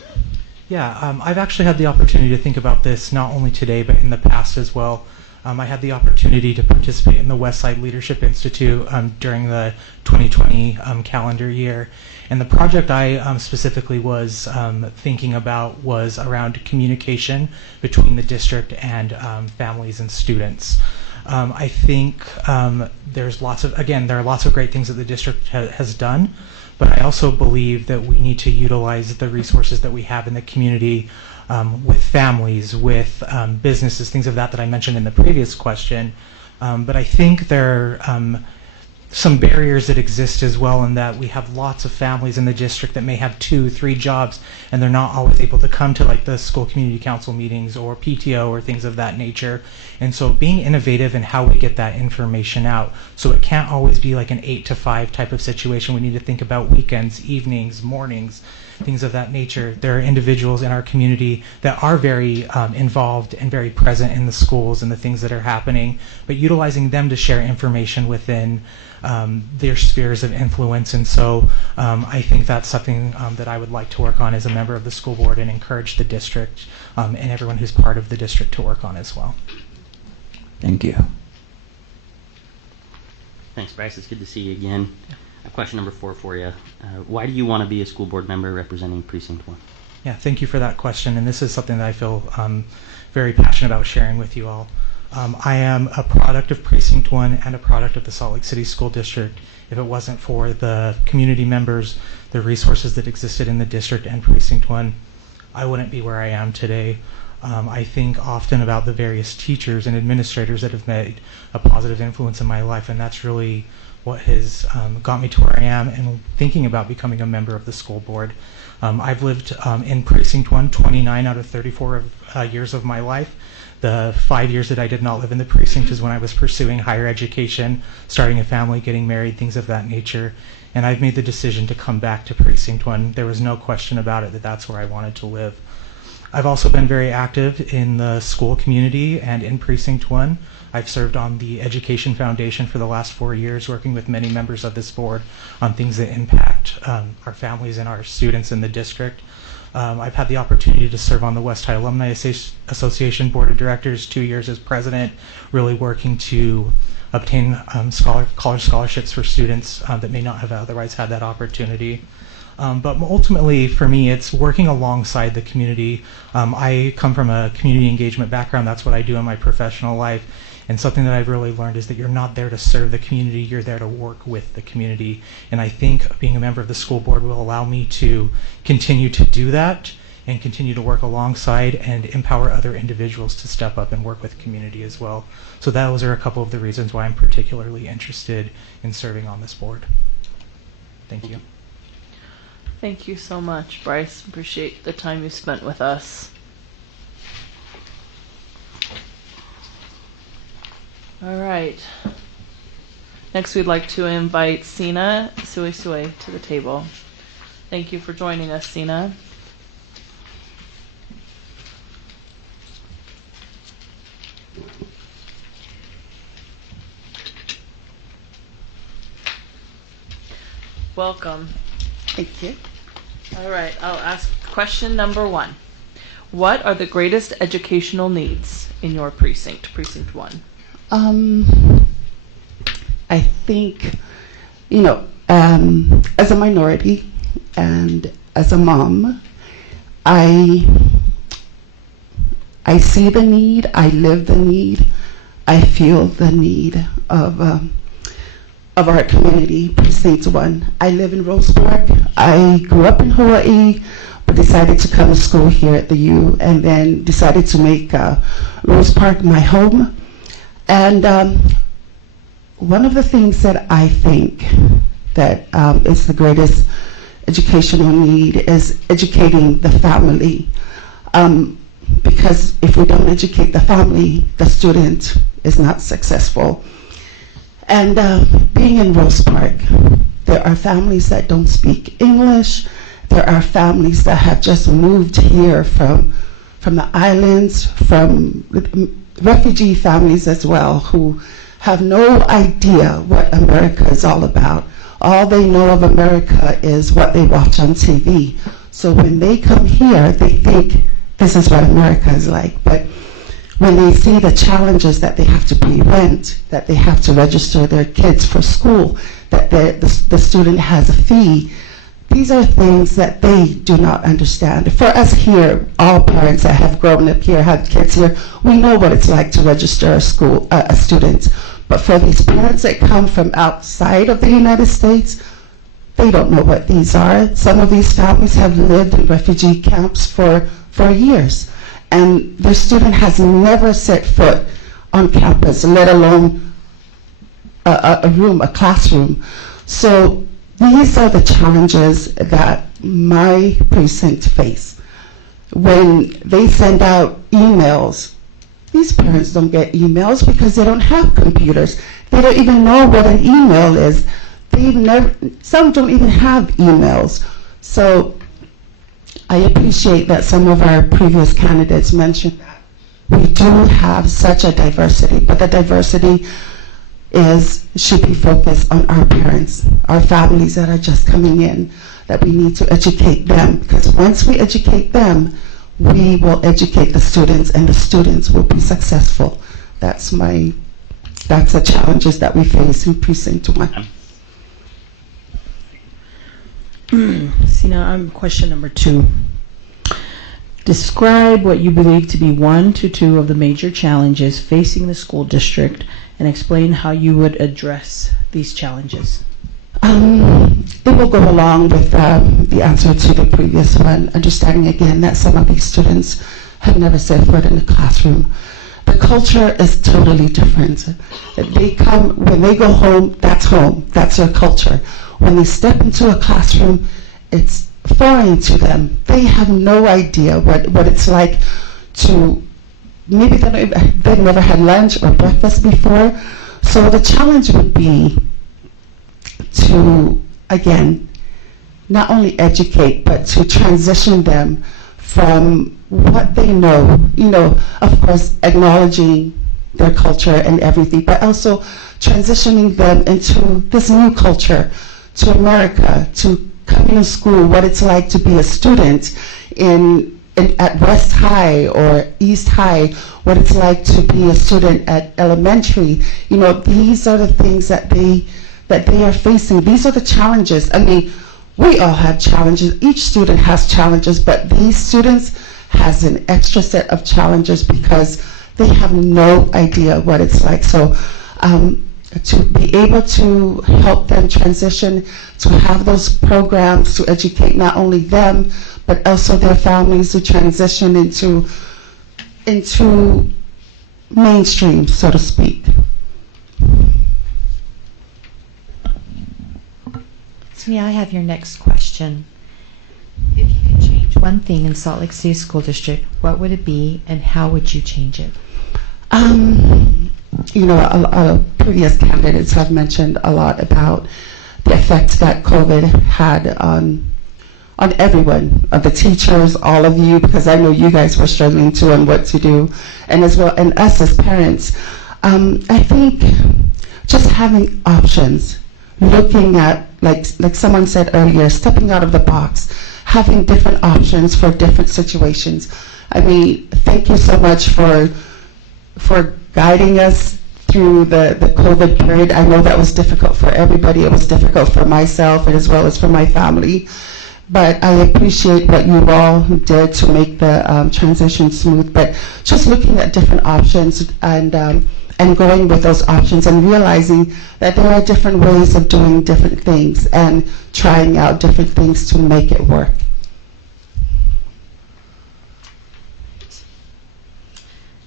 Yeah, I've actually had the opportunity to think about this not only today, but in the past as well. I had the opportunity to participate in the Westside Leadership Institute during the 2020 calendar year. And the project I specifically was thinking about was around communication between the district and families and students. I think there are lots of great things that the district has done, but I also believe that we need to utilize the resources that we have in the community with families, with businesses, things of that I mentioned in the previous question. But I think there are some barriers that exist as well, in that we have lots of families in the district that may have 2-3 jobs, and they're not always able to come to like the school community council meetings or PTO or things of that nature. And so being innovative in how we get that information out, so it can't always be like an 8 to 5 type of situation. We need to think about weekends, evenings, mornings, things of that nature. There are individuals in our community that are very involved and very present in the schools and the things that are happening, but utilizing them to share information within their spheres of influence. And so I think that's something that I would like to work on as a member of the school board, and encourage the district and everyone who's part of the district to work on as well. Thank you. Thanks, Bryce. It's good to see you again. Question number 4 for you. Why do you want to be a school board member representing Precinct 1? Yeah, thank you for that question, and this is something that I feel very passionate about sharing with you all. I am a product of Precinct 1 and a product of the Salt Lake City School District. If it wasn't for the community members, the resources that existed in the district and Precinct 1, I wouldn't be where I am today. I think often about the various teachers and administrators that have made a positive influence in my life, and that's really what has got me to where I am and thinking about becoming a member of the school board. I've lived in Precinct 1 29 out of 34 years of my life. The 5 years that I did not live in the precinct is when I was pursuing higher education, starting a family, getting married, things of that nature. And I've made the decision to come back to Precinct 1. There was no question about it that that's where I wanted to live. I've also been very active in the school community and in Precinct 1. I've served on the Education Foundation for the last 4 years, working with many members of this board on things that impact our families and our students in the district. I've had the opportunity to serve on the West High Alumni Association Board of Directors, 2 years as president, really working to obtain college scholarships for students that may not have otherwise had that opportunity. But ultimately, for me, it's working alongside the community. I come from a community engagement background. That's what I do in my professional life. And something that I've really learned is that you're not there to serve the community, you're there to work with the community. And I think being a member of the school board will allow me to continue to do that and continue to work alongside and empower other individuals to step up and work with the community as well. So those are a couple of the reasons why I'm particularly interested in serving on this board. Thank you. Thank you so much, Bryce. Appreciate the time you spent with us. All right. Next, we'd like to invite Sina Suesue to the table. Thank you for joining us, Sina. Welcome. Thank you. All right, I'll ask question number 1. What are the greatest educational needs in your precinct, Precinct 1? I think, as a minority and as a mom, I see the need, I live the need, I feel the need of our community, Precinct 1. I live in Rose Park. I grew up in Hawaii, but decided to come to school here at the U, and then decided to make Rose Park my home. And one of the things that I think that is the greatest educational need is educating the family. Because if we don't educate the family, the student is not successful. And being in Rose Park, there are families that don't speak English. There are families that have just moved here from the islands, from refugee families as well, who have no idea what America is all about. All they know of America is what they watch on TV. So when they come here, they think this is what America is like. But when they see the challenges that they have to pay rent, that they have to register their kids for school, that the student has a fee, these are things that they do not understand. For us here, all parents that have grown up here, had kids here, we know what it's like to register a student. But for these parents that come from outside of the United States, they don't know what these are. Some of these families have lived in refugee camps for years, and their student has never set foot on campus, let alone a classroom. So these are the challenges that my precinct face. When they send out emails, these parents don't get emails because they don't have computers. They don't even know what an email is. Some don't even have emails. So I appreciate that some of our previous candidates mentioned that we do have such a diversity, but the diversity should be focused on our parents, our families that are just coming in, that we need to educate them, because once we educate them, we will educate the students, and the students will be successful. That's my that's the challenges that we face in Precinct 1. See, now I'm question number 2. Describe what you believe to be 1 to 2 of the major challenges facing the school district and explain how you would address these challenges. It will go along with the answer to the previous one, understanding again that some of these students have never set foot in the classroom. The culture is totally different. When they go home, that's their culture. When they step into a classroom, it's foreign to them. They have no idea what it's like to, maybe they've never had lunch or breakfast before. So the challenge would be to, again, not only educate, but to transition them from what they know, of course, acknowledging their culture and everything, but also transitioning them into this new culture, to America, to coming to school, what it's like to be a student at West High or East High, what it's like to be a student at elementary. These are the things that they are facing. These are the challenges. I mean, we all have challenges. Each student has challenges, but these students has an extra set of challenges because they have no idea what it's like. So to be able to help them transition, to have those programs to educate not only them, but also their families to transition into mainstream, so to speak. So I have your next question. If you could change one thing in Salt Lake City School District, what would it be and how would you change it? Previous candidates have mentioned a lot about the effect that COVID had on everyone, the teachers, all of you, because I know you guys were struggling too on what to do, and as well, and us as parents. I think just having options, looking at, like someone said earlier, stepping out of the box, having different options for different situations. I mean, thank you so much for guiding us through the COVID period. I know that was difficult for everybody. It was difficult for myself and as well as for my family. But I appreciate what you all did to make the transition smooth. But just looking at different options and going with those options and realizing that there are different ways of doing different things and trying out different things to make it work.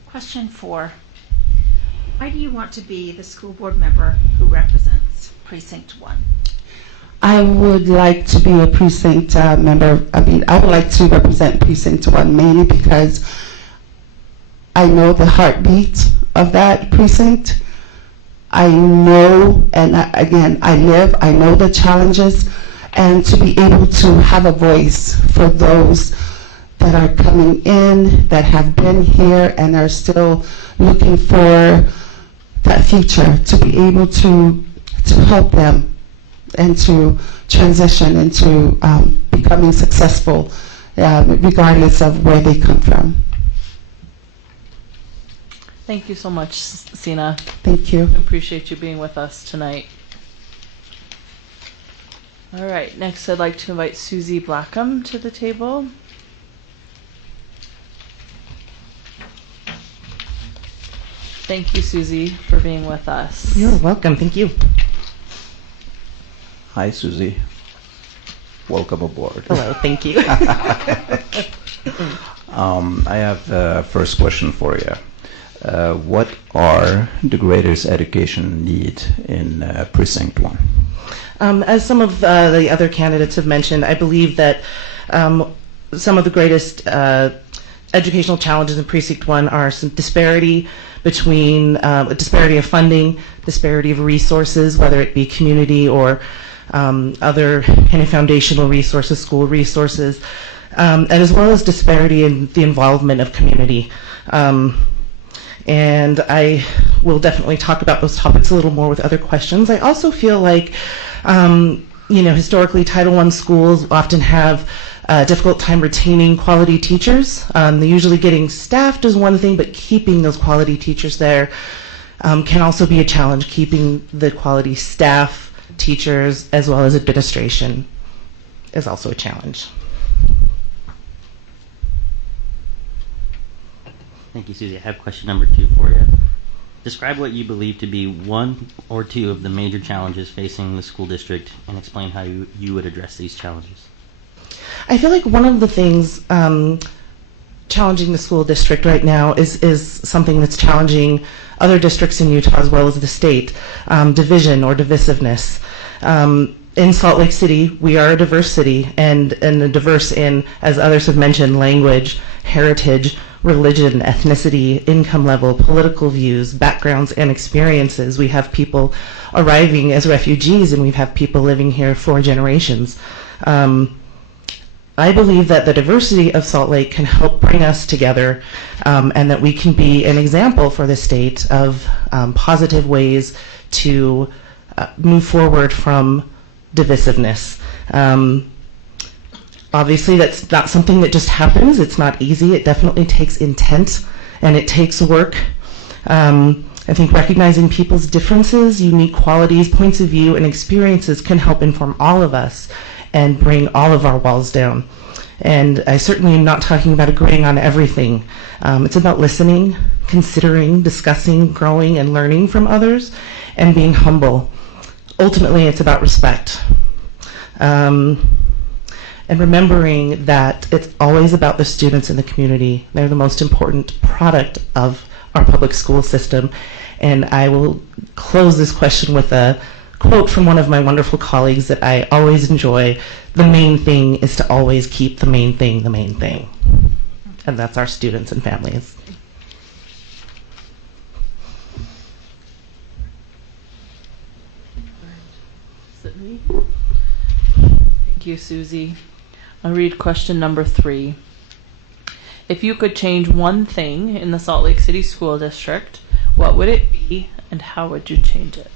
Question 4. Why do you want to be the school board member who represents Precinct 1? I would like to be a precinct member. I would like to represent Precinct 1 mainly because I know the heartbeat of that precinct. I know, and I know the challenges, and to be able to have a voice for those that are coming in, that have been here and are still looking for that future, to be able to help them and to transition into becoming successful regardless of where they come from. Thank you so much, Sina. Thank you. I appreciate you being with us tonight. All right, next I'd like to invite Susie Blackham to the table. Thank you, Susie, for being with us. You're welcome. Thank you. Hi, Susie. Welcome aboard. Hello. Thank you. I have the first question for you. What are the greatest education need in Precinct 1? As some of the other candidates have mentioned, I believe that some of the greatest educational challenges in Precinct 1 are some disparity between disparity of funding, disparity of resources, whether it be community or other kind of foundational resources, school resources, and as well as disparity in the involvement of community. And I will definitely talk about those topics a little more with other questions. I also feel like, historically Title I schools often have a difficult time retaining quality teachers. They're usually getting staffed is one thing, but keeping those quality teachers there can also be a challenge. Keeping the quality staff, teachers, as well as administration is also a challenge. Thank you, Susie. I have question number 2 for you. Describe what you believe to be one or two of the major challenges facing the school district and explain how you would address these challenges. I feel like one of the things challenging the school district right now is something that's challenging other districts in Utah as well as the state, division or divisiveness. In Salt Lake City, we are a diverse city, and diverse in, as others have mentioned, language, heritage, religion, ethnicity, income level, political views, backgrounds, and experiences. We have people arriving as refugees, and we have people living here for generations. I believe that the diversity of Salt Lake can help bring us together, and that we can be an example for the state of positive ways to move forward from divisiveness. Obviously, that's not something that just happens. It's not easy. It definitely takes intent, and it takes work. I think recognizing people's differences, unique qualities, points of view, and experiences can help inform all of us and bring all of our walls down. And I certainly am not talking about agreeing on everything. It's about listening, considering, discussing, growing, and learning from others, and being humble. Ultimately, it's about respect. And remembering that it's always about the students in the community. They're the most important product of our public school system. And I will close this question with a quote from one of my wonderful colleagues that I always enjoy. The main thing is to always keep the main thing the main thing. And that's our students and families. Thank you, Susie. I'll read question number 3. If you could change one thing in the Salt Lake City School District, what would it be and how would you change it?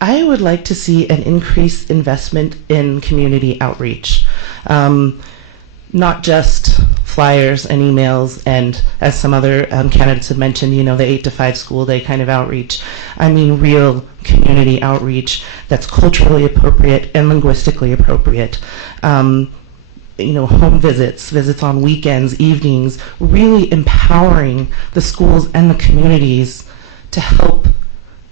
I would like to see an increased investment in community outreach. Not just flyers and emails and, as some other candidates have mentioned, the 8 to 5 school day kind of outreach. I mean real community outreach that's culturally appropriate and linguistically appropriate. Home visits on weekends, evenings, really empowering the schools and the communities to help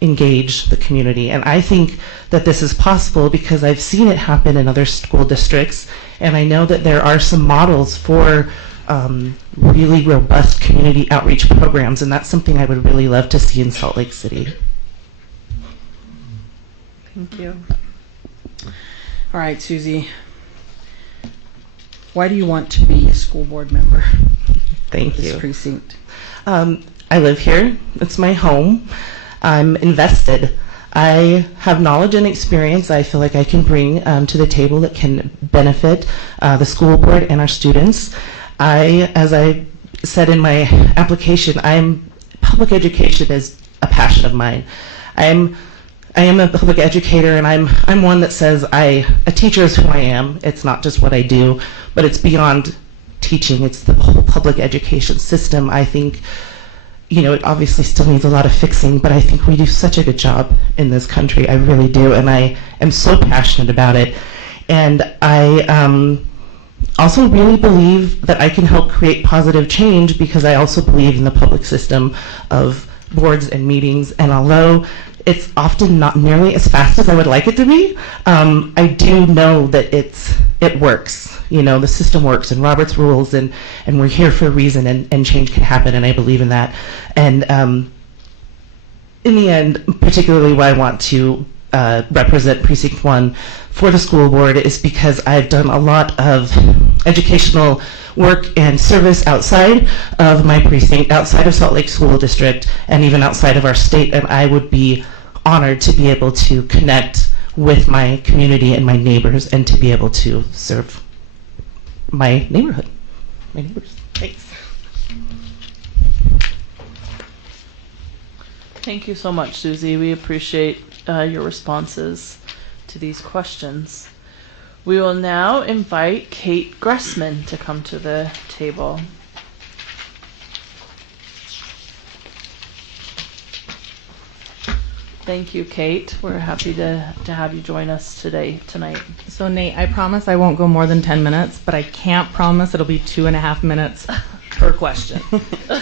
engage the community. And I think that this is possible because I've seen it happen in other school districts, and I know that there are some models for really robust community outreach programs, and that's something I would really love to see in Salt Lake City. Thank you. All right, Susie. Why do you want to be a school board member? Thank you. This precinct. I live here. It's my home. I'm invested. I have knowledge and experience I feel like I can bring to the table that can benefit the school board and our students. As I said in my application, public education is a passion of mine. I am a public educator, and I'm one that says a teacher is who I am. It's not just what I do, but it's beyond teaching. It's the whole public education system. I think, it obviously still needs a lot of fixing, but I think we do such a good job in this country. I really do, and I am so passionate about it. And I also really believe that I can help create positive change because I also believe in the public system of boards and meetings. And although it's often not nearly as fast as I would like it to be, I do know that it works. The system works, and Robert's rules, and we're here for a reason, and change can happen, and I believe in that. And in the end, particularly why I want to represent Precinct 1 for the school board is because I've done a lot of educational work and service outside of my precinct, outside of Salt Lake School District, and even outside of our state, and I would be honored to be able to connect with my community and my neighbors and to be able to serve my neighborhood, my neighbors. Thanks. Thank you so much, Susie. We appreciate your responses to these questions. We will now invite Kate Gressman to come to the table. Thank you, Kate. We're happy to have you join us tonight. So Nate, I promise I won't go more than 10 minutes, but I can't promise it'll be 2.5 minutes per question.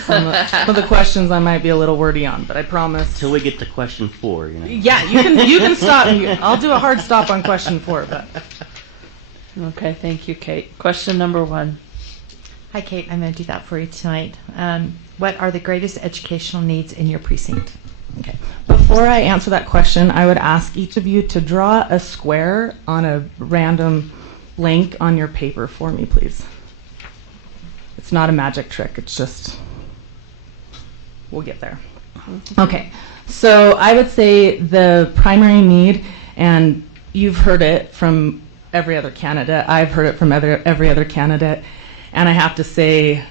Some of the questions I might be a little wordy on, but I promise. Till we get to question 4, you know. Yeah, you can stop me. I'll do a hard stop on question 4, but. Okay, thank you, Kate. Question number 1. Hi, Kate. I'm going to do that for you tonight. What are the greatest educational needs in your precinct? Okay. Before I answer that question, I would ask each of you to draw a square on a random blank on your paper for me, please. It's not a magic trick. It's just, we'll get there. Okay. So I would say the primary need, and you've heard it from every other candidate. I've heard it from every other candidate. And I have to say,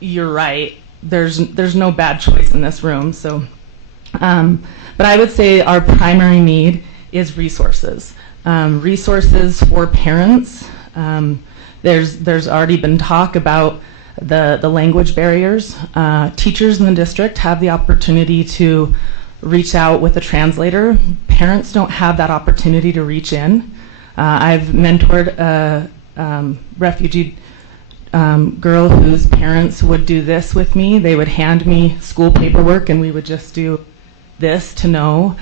you're right. There's no bad choice in this room. So, but I would say our primary need is resources. Resources for parents. There's already been talk about the language barriers. Teachers in the district have the opportunity to reach out with a translator. Parents don't have that opportunity to reach in. I've mentored a refugee girl whose parents would do this with me. They would hand me school paperwork and we would just do this to know,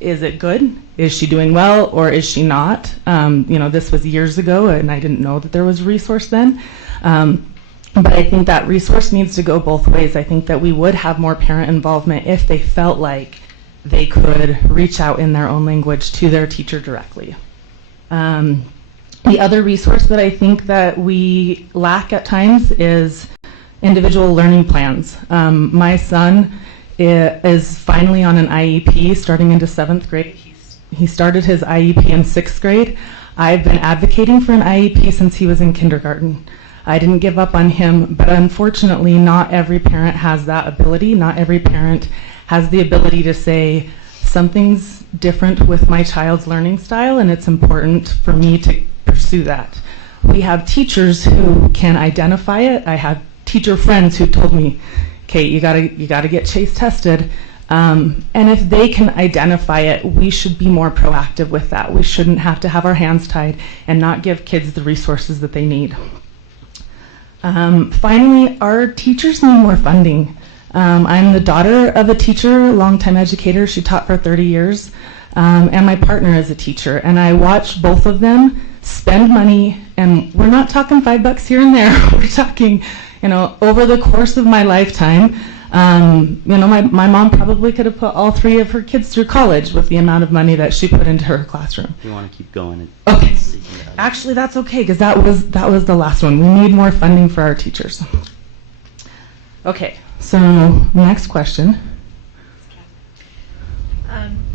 is it good? Is she doing well or is she not? This was years ago and I didn't know that there was a resource then. But I think that resource needs to go both ways. I think that we would have more parent involvement if they felt like they could reach out in their own language to their teacher directly. The other resource that I think that we lack at times is individual learning plans. My son is finally on an IEP starting into 7th grade. He started his IEP in 6th grade. I've been advocating for an IEP since he was in kindergarten. I didn't give up on him, but unfortunately not every parent has that ability. Not every parent has the ability to say, something's different with my child's learning style and it's important for me to pursue that. We have teachers who can identify it. I have teacher friends who told me, Kate, you gotta get Chase tested. And if they can identify it, we should be more proactive with that. We shouldn't have to have our hands tied and not give kids the resources that they need. Finally, our teachers need more funding. I'm the daughter of a teacher, a longtime educator. She taught for 30 years. And my partner is a teacher. And I watch both of them spend money, and we're not talking $5 here and there. We're talking, over the course of my lifetime, my mom probably could have put all 3 of her kids through college with the amount of money that she put into her classroom. If you want to keep going. Okay. Actually, that's okay, because that was the last one. We need more funding for our teachers. Okay, so next question.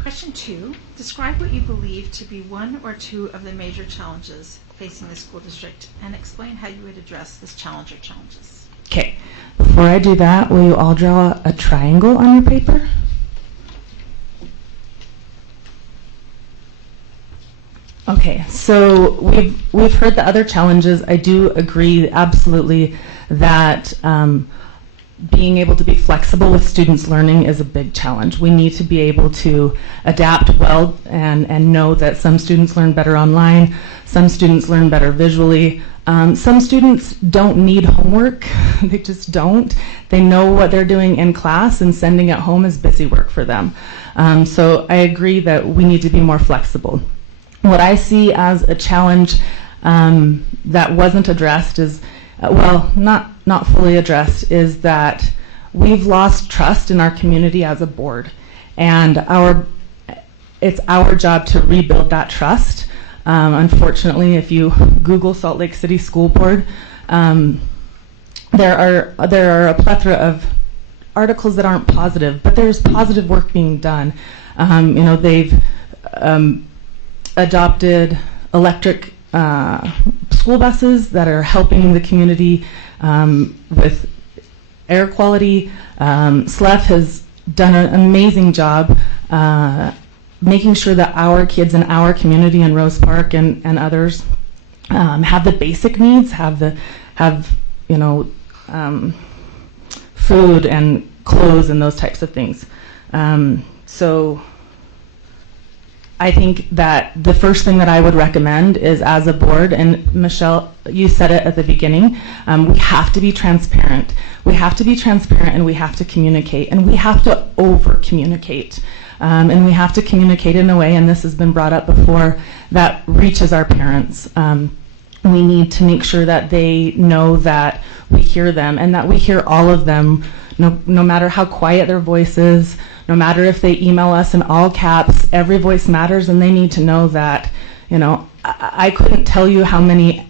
Question 2. Describe what you believe to be one or two of the major challenges facing the school district and explain how you would address this challenge or challenges. Okay. Before I do that, will you all draw a triangle on your paper? Okay, so we've heard the other challenges. I do agree absolutely that being able to be flexible with students' learning is a big challenge. We need to be able to adapt well and know that some students learn better online, some students learn better visually. Some students don't need homework. They just don't. They know what they're doing in class and sending it home is busy work for them. So I agree that we need to be more flexible. What I see as a challenge that wasn't addressed is, not fully addressed, is that we've lost trust in our community as a board. And it's our job to rebuild that trust. Unfortunately, if you Google Salt Lake City School Board, there are a plethora of articles that aren't positive, but there's positive work being done. They've adopted electric school buses that are helping the community with air quality. SLEF has done an amazing job making sure that our kids in our community in Rose Park and others have the basic needs, have food and clothes and those types of things. So I think that the first thing that I would recommend is, as a board, and Michelle, you said it at the beginning, we have to be transparent. We have to be transparent, and we have to communicate, and we have to over-communicate. And we have to communicate in a way, and this has been brought up before, that reaches our parents. We need to make sure that they know that we hear them, and that we hear all of them, no matter how quiet their voice is, no matter if they email us in all caps. Every voice matters, and they need to know that, I couldn't tell you how many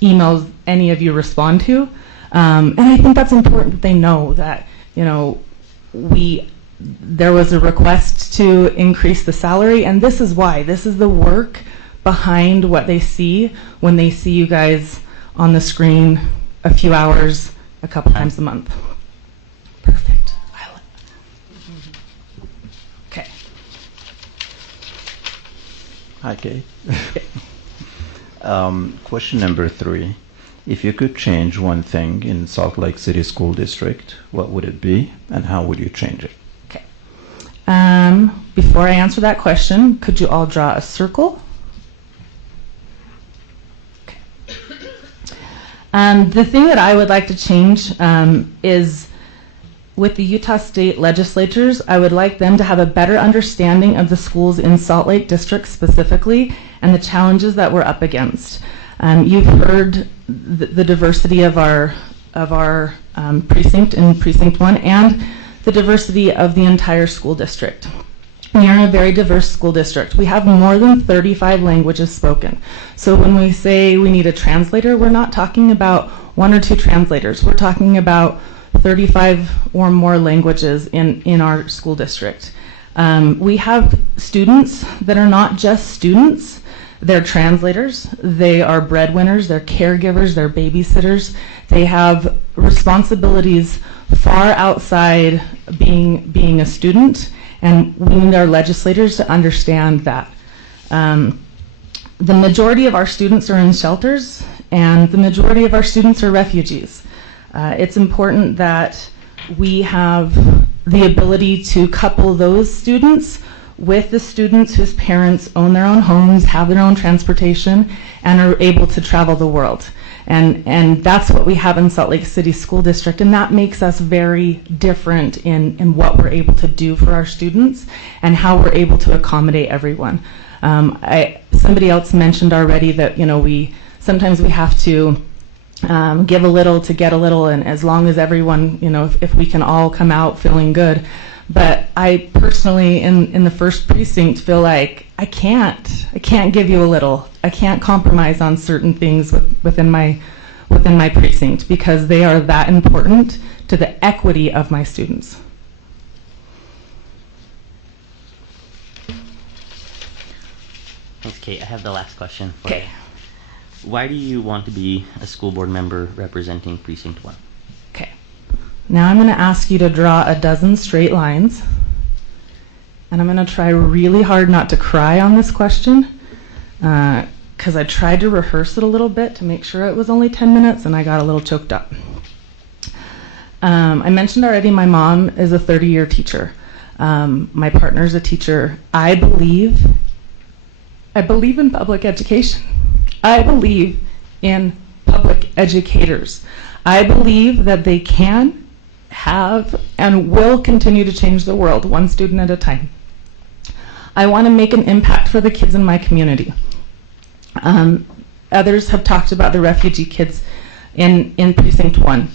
emails any of you respond to. And I think that's important that they know that, there was a request to increase the salary, and this is why. This is the work behind what they see when they see you guys on the screen a few hours, a couple times a month. Perfect. Okay. Hi, Kate. Question number 3. If you could change one thing in Salt Lake City School District, what would it be, and how would you change it? Okay. Before I answer that question, could you all draw a circle? Okay. The thing that I would like to change is, with the Utah State legislatures, I would like them to have a better understanding of the schools in Salt Lake District specifically and the challenges that we're up against. You've heard the diversity of our precinct in Precinct 1 and the diversity of the entire school district. We are in a very diverse school district. We have more than 35 languages spoken. So when we say we need a translator, we're not talking about 1 or 2 translators. We're talking about 35 or more languages in our school district. We have students that are not just students. They're translators, they are breadwinners, they're caregivers, they're babysitters. They have responsibilities far outside being a student, and we need our legislators to understand that. The majority of our students are in shelters, and the majority of our students are refugees. It's important that we have the ability to couple those students with the students whose parents own their own homes, have their own transportation, and are able to travel the world. And that's what we have in Salt Lake City School District, and that makes us very different in what we're able to do for our students and how we're able to accommodate everyone. Somebody else mentioned already that sometimes we have to give a little to get a little, and as long as everyone, if we can all come out feeling good. But I personally, in the first precinct, feel like I can't give you a little. I can't compromise on certain things within my precinct, because they are that important to the equity of my students. Thanks, Kate. I have the last question for you. Why do you want to be a school board member representing Precinct 1? Okay. Now I'm going to ask you to draw a dozen straight lines. And I'm going to try really hard not to cry on this question, because I tried to rehearse it a little bit to make sure it was only 10 minutes, and I got a little choked up. I mentioned already my mom is a 30-year teacher. My partner's a teacher. I believe in public education. I believe in public educators. I believe that they can, have, and will continue to change the world one student at a time. I want to make an impact for the kids in my community. Others have talked about the refugee kids in Precinct 1.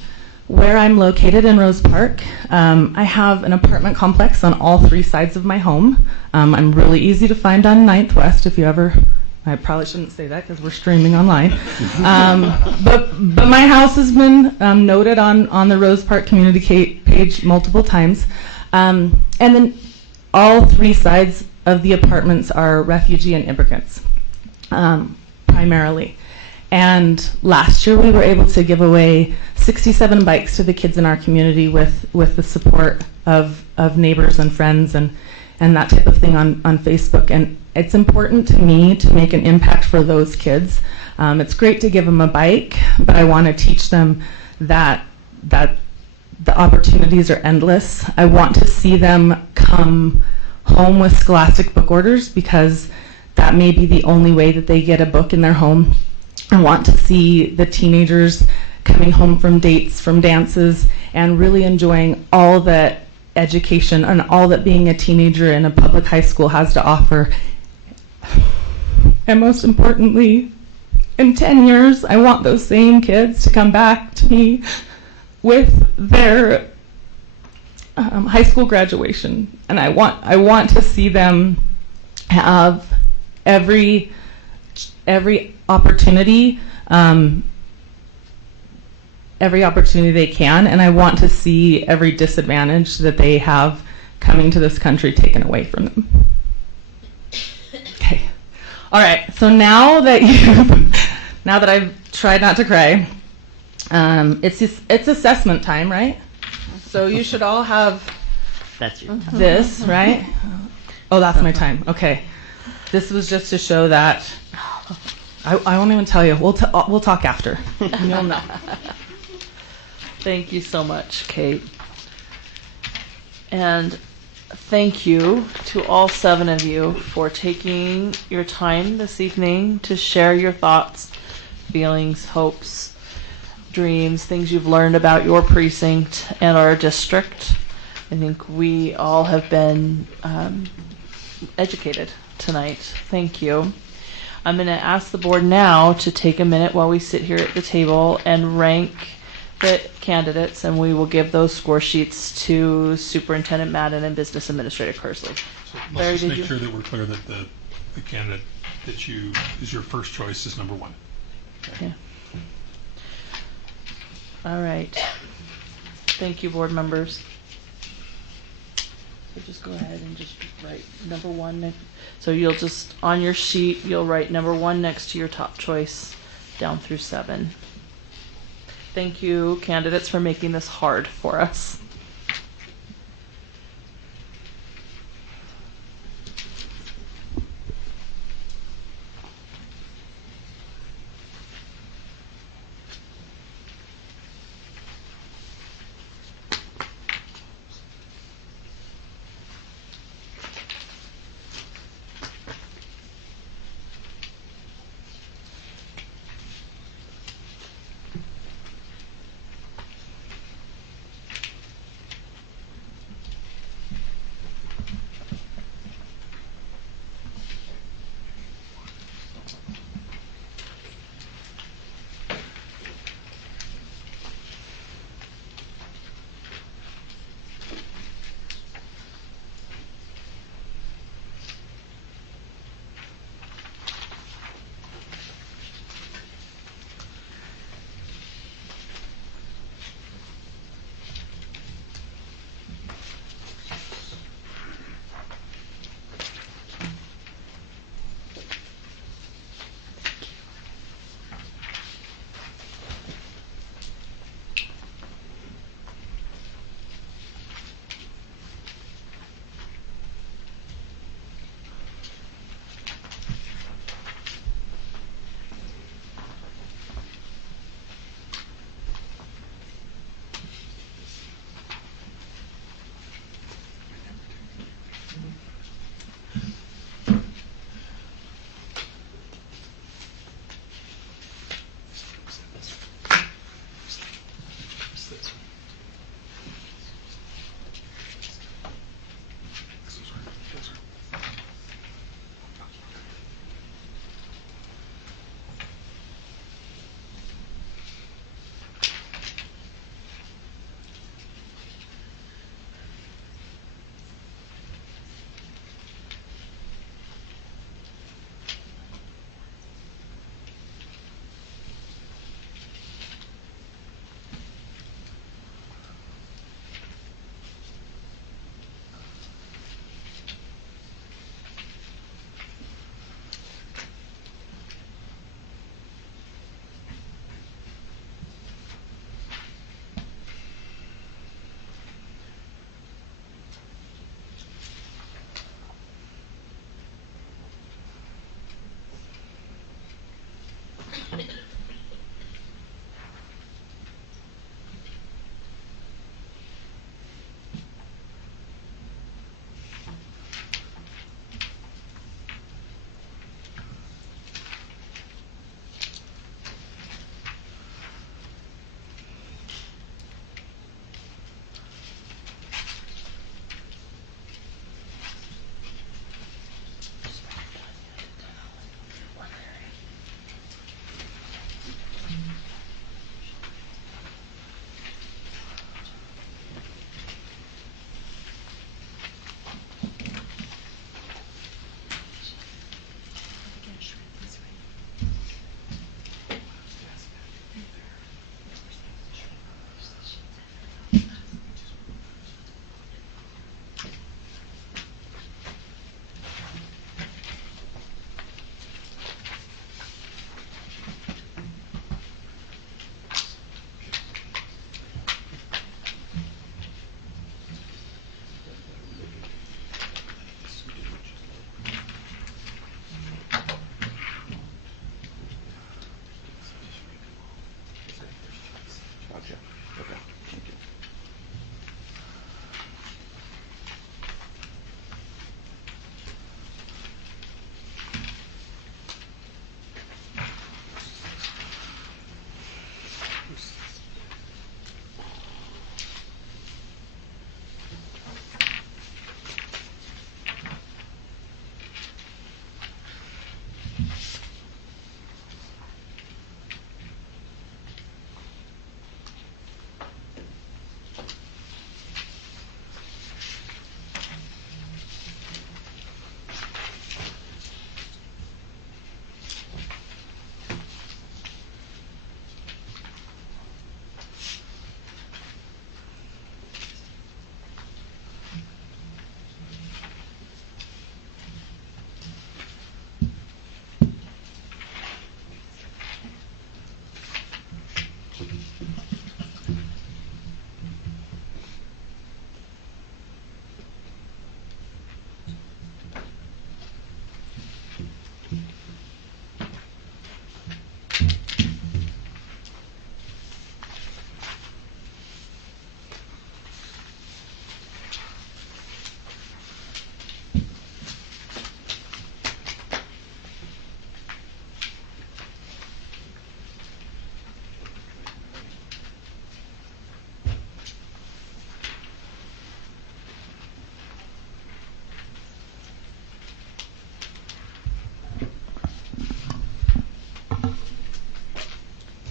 Where I'm located in Rose Park, I have an apartment complex on all 3 sides of my home. I'm really easy to find on 9th West if you ever... I probably shouldn't say that because we're streaming online. But my house has been noted on the Rose Park community page multiple times. And then all 3 sides of the apartments are refugee and immigrants, primarily. And last year we were able to give away 67 bikes to the kids in our community with the support of neighbors and friends and that type of thing on Facebook. And it's important to me to make an impact for those kids. It's great to give them a bike, but I want to teach them that the opportunities are endless. I want to see them come home with Scholastic book orders because that may be the only way that they get a book in their home. I want to see the teenagers coming home from dates, from dances, and really enjoying all that education and all that being a teenager in a public high school has to offer. And most importantly, in 10 years, I want those same kids to come back to me with their high school graduation. And I want to see them have every opportunity, they can, and I want to see every disadvantage that they have coming to this country taken away from them. Okay. All right. So now that I've tried not to cry, it's assessment time, right? So you should all have That's your time. this, right? Oh, that's my time. Okay. This was just to show that. I won't even tell you. We'll talk after. You'll know. Thank you so much, Kate. And thank you to all 7 of you for taking your time this evening to share your thoughts, feelings, hopes, dreams, things you've learned about your precinct and our district. I think we all have been educated tonight. Thank you. I'm going to ask the board now to take a minute while we sit here at the table and rank the candidates, and we will give those score sheets to Superintendent Madden and Business Administrator Kersley. So let's just make sure that we're clear that the candidate that is your first choice is number 1. Okay. All right. Thank you, board members. So just go ahead and just write number 1. So you'll just, on your sheet, you'll write number 1 next to your top choice down through 7. Thank you, candidates, for making this hard for us.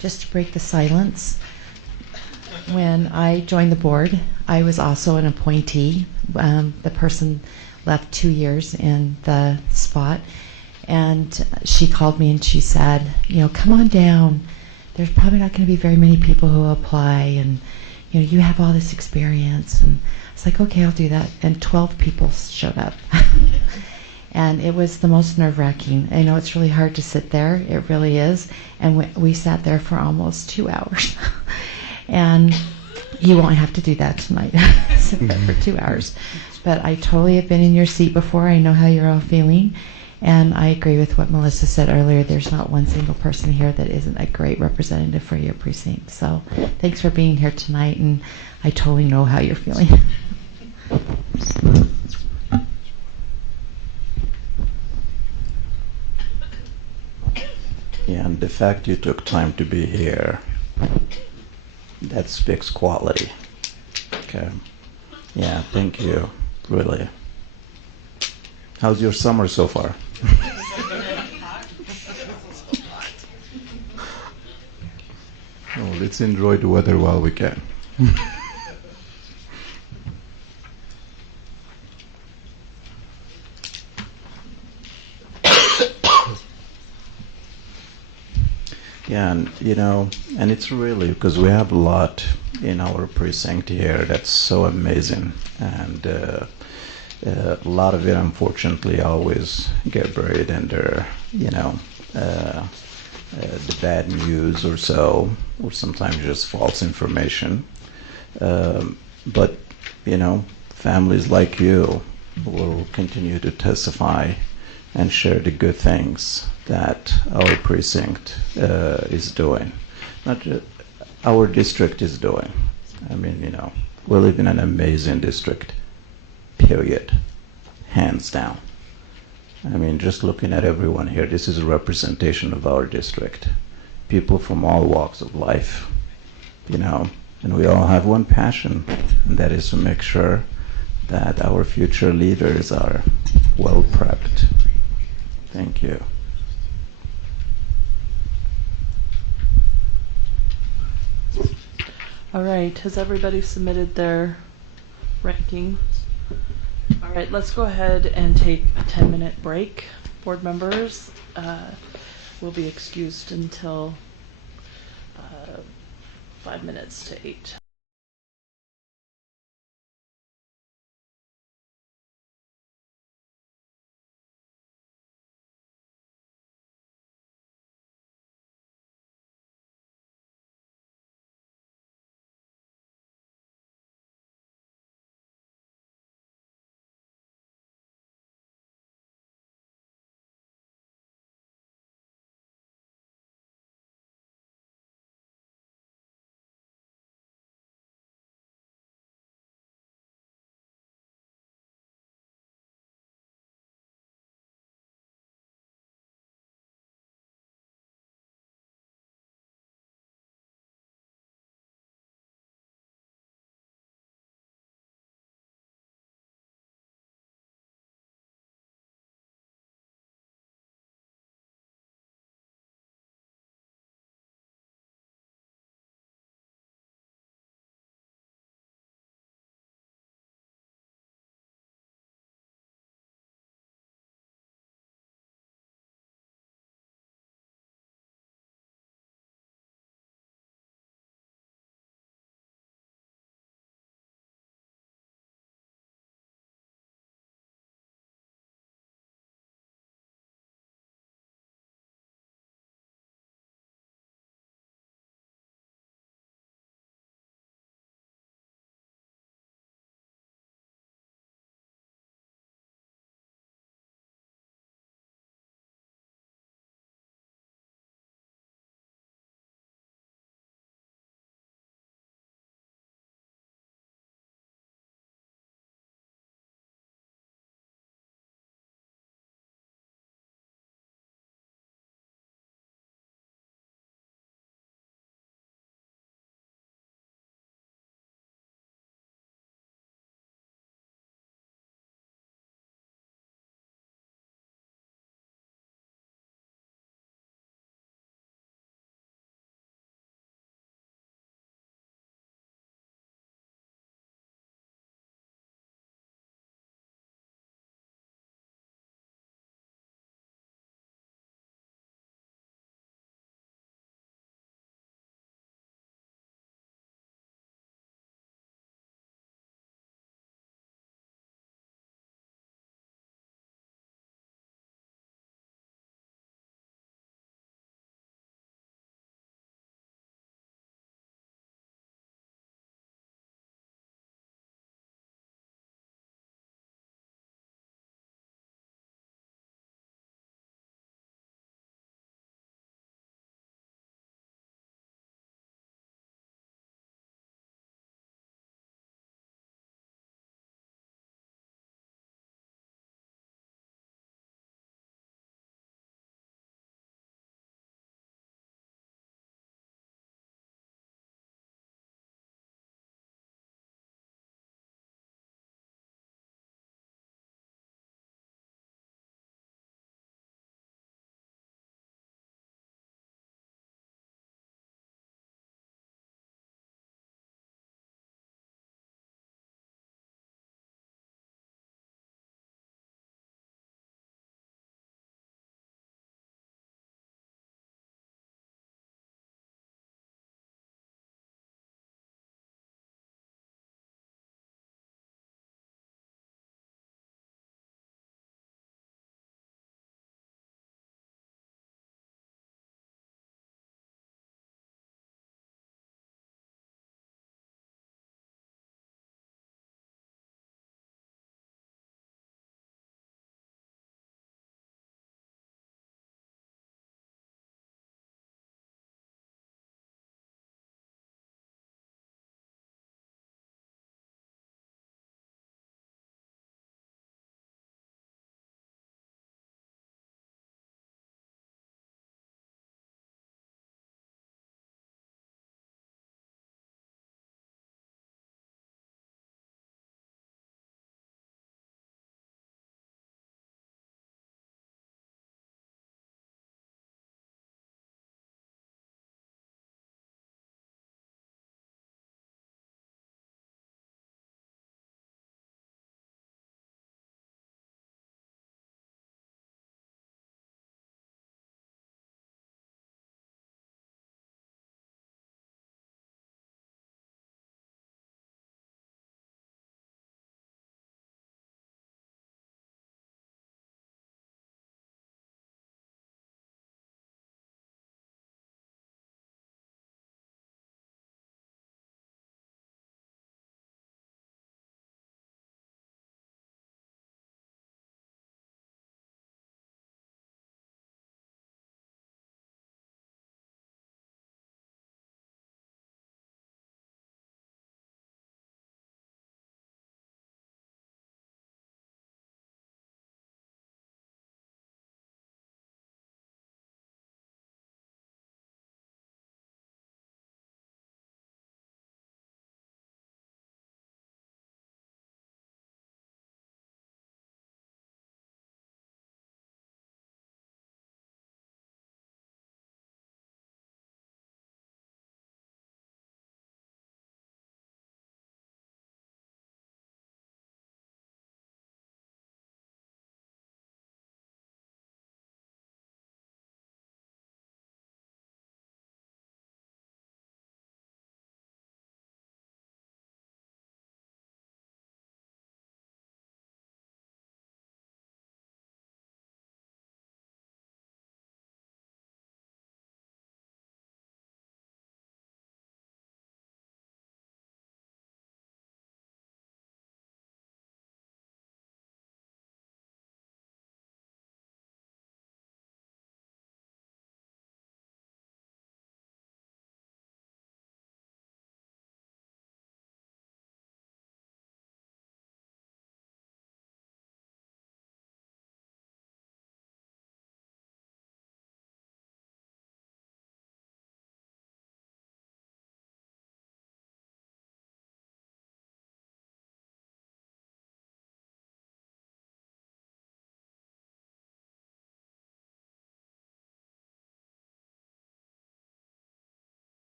just to break the silence. When I joined the board, I was also an appointee. The person left 2 years in the spot, and she called me and she said, come on down. There's probably not going to be very many people who apply, and you have all this experience. And I was like, okay, I'll do that. And 12 people showed up. And it was the most nerve-wracking. I know it's really hard to sit there. It really is. And we sat there for almost 2 hours. And you won't have to do that tonight. Sit there for 2 hours. But I totally have been in your seat before. I know how you're all feeling. And I agree with what Melissa said earlier. There's not one single person here that isn't a great representative for your precinct. So thanks for being here tonight. And I totally know how you're feeling. Yeah, and the fact you took time to be here, that speaks quality. Okay. Yeah, thank you. Really. How's your summer so far? Oh, let's enjoy the weather while we can. Yeah, and it's really because we have a lot in our precinct here that's so amazing, and a lot of it, unfortunately, always get buried under, the bad news or so, or sometimes just false information. But, families like you will continue to testify and share the good things that our precinct is doing. Not just our district is doing. I mean, we live in an amazing district, period, hands down. I mean, just looking at everyone here, this is a representation of our district. People from all walks of life, and we all have one passion, and that is to make sure that our future leaders are well prepped. Thank you. All right, has everybody submitted their rankings? All right, let's go ahead and take a 10-minute break. Board members will be excused until 5 minutes to 8.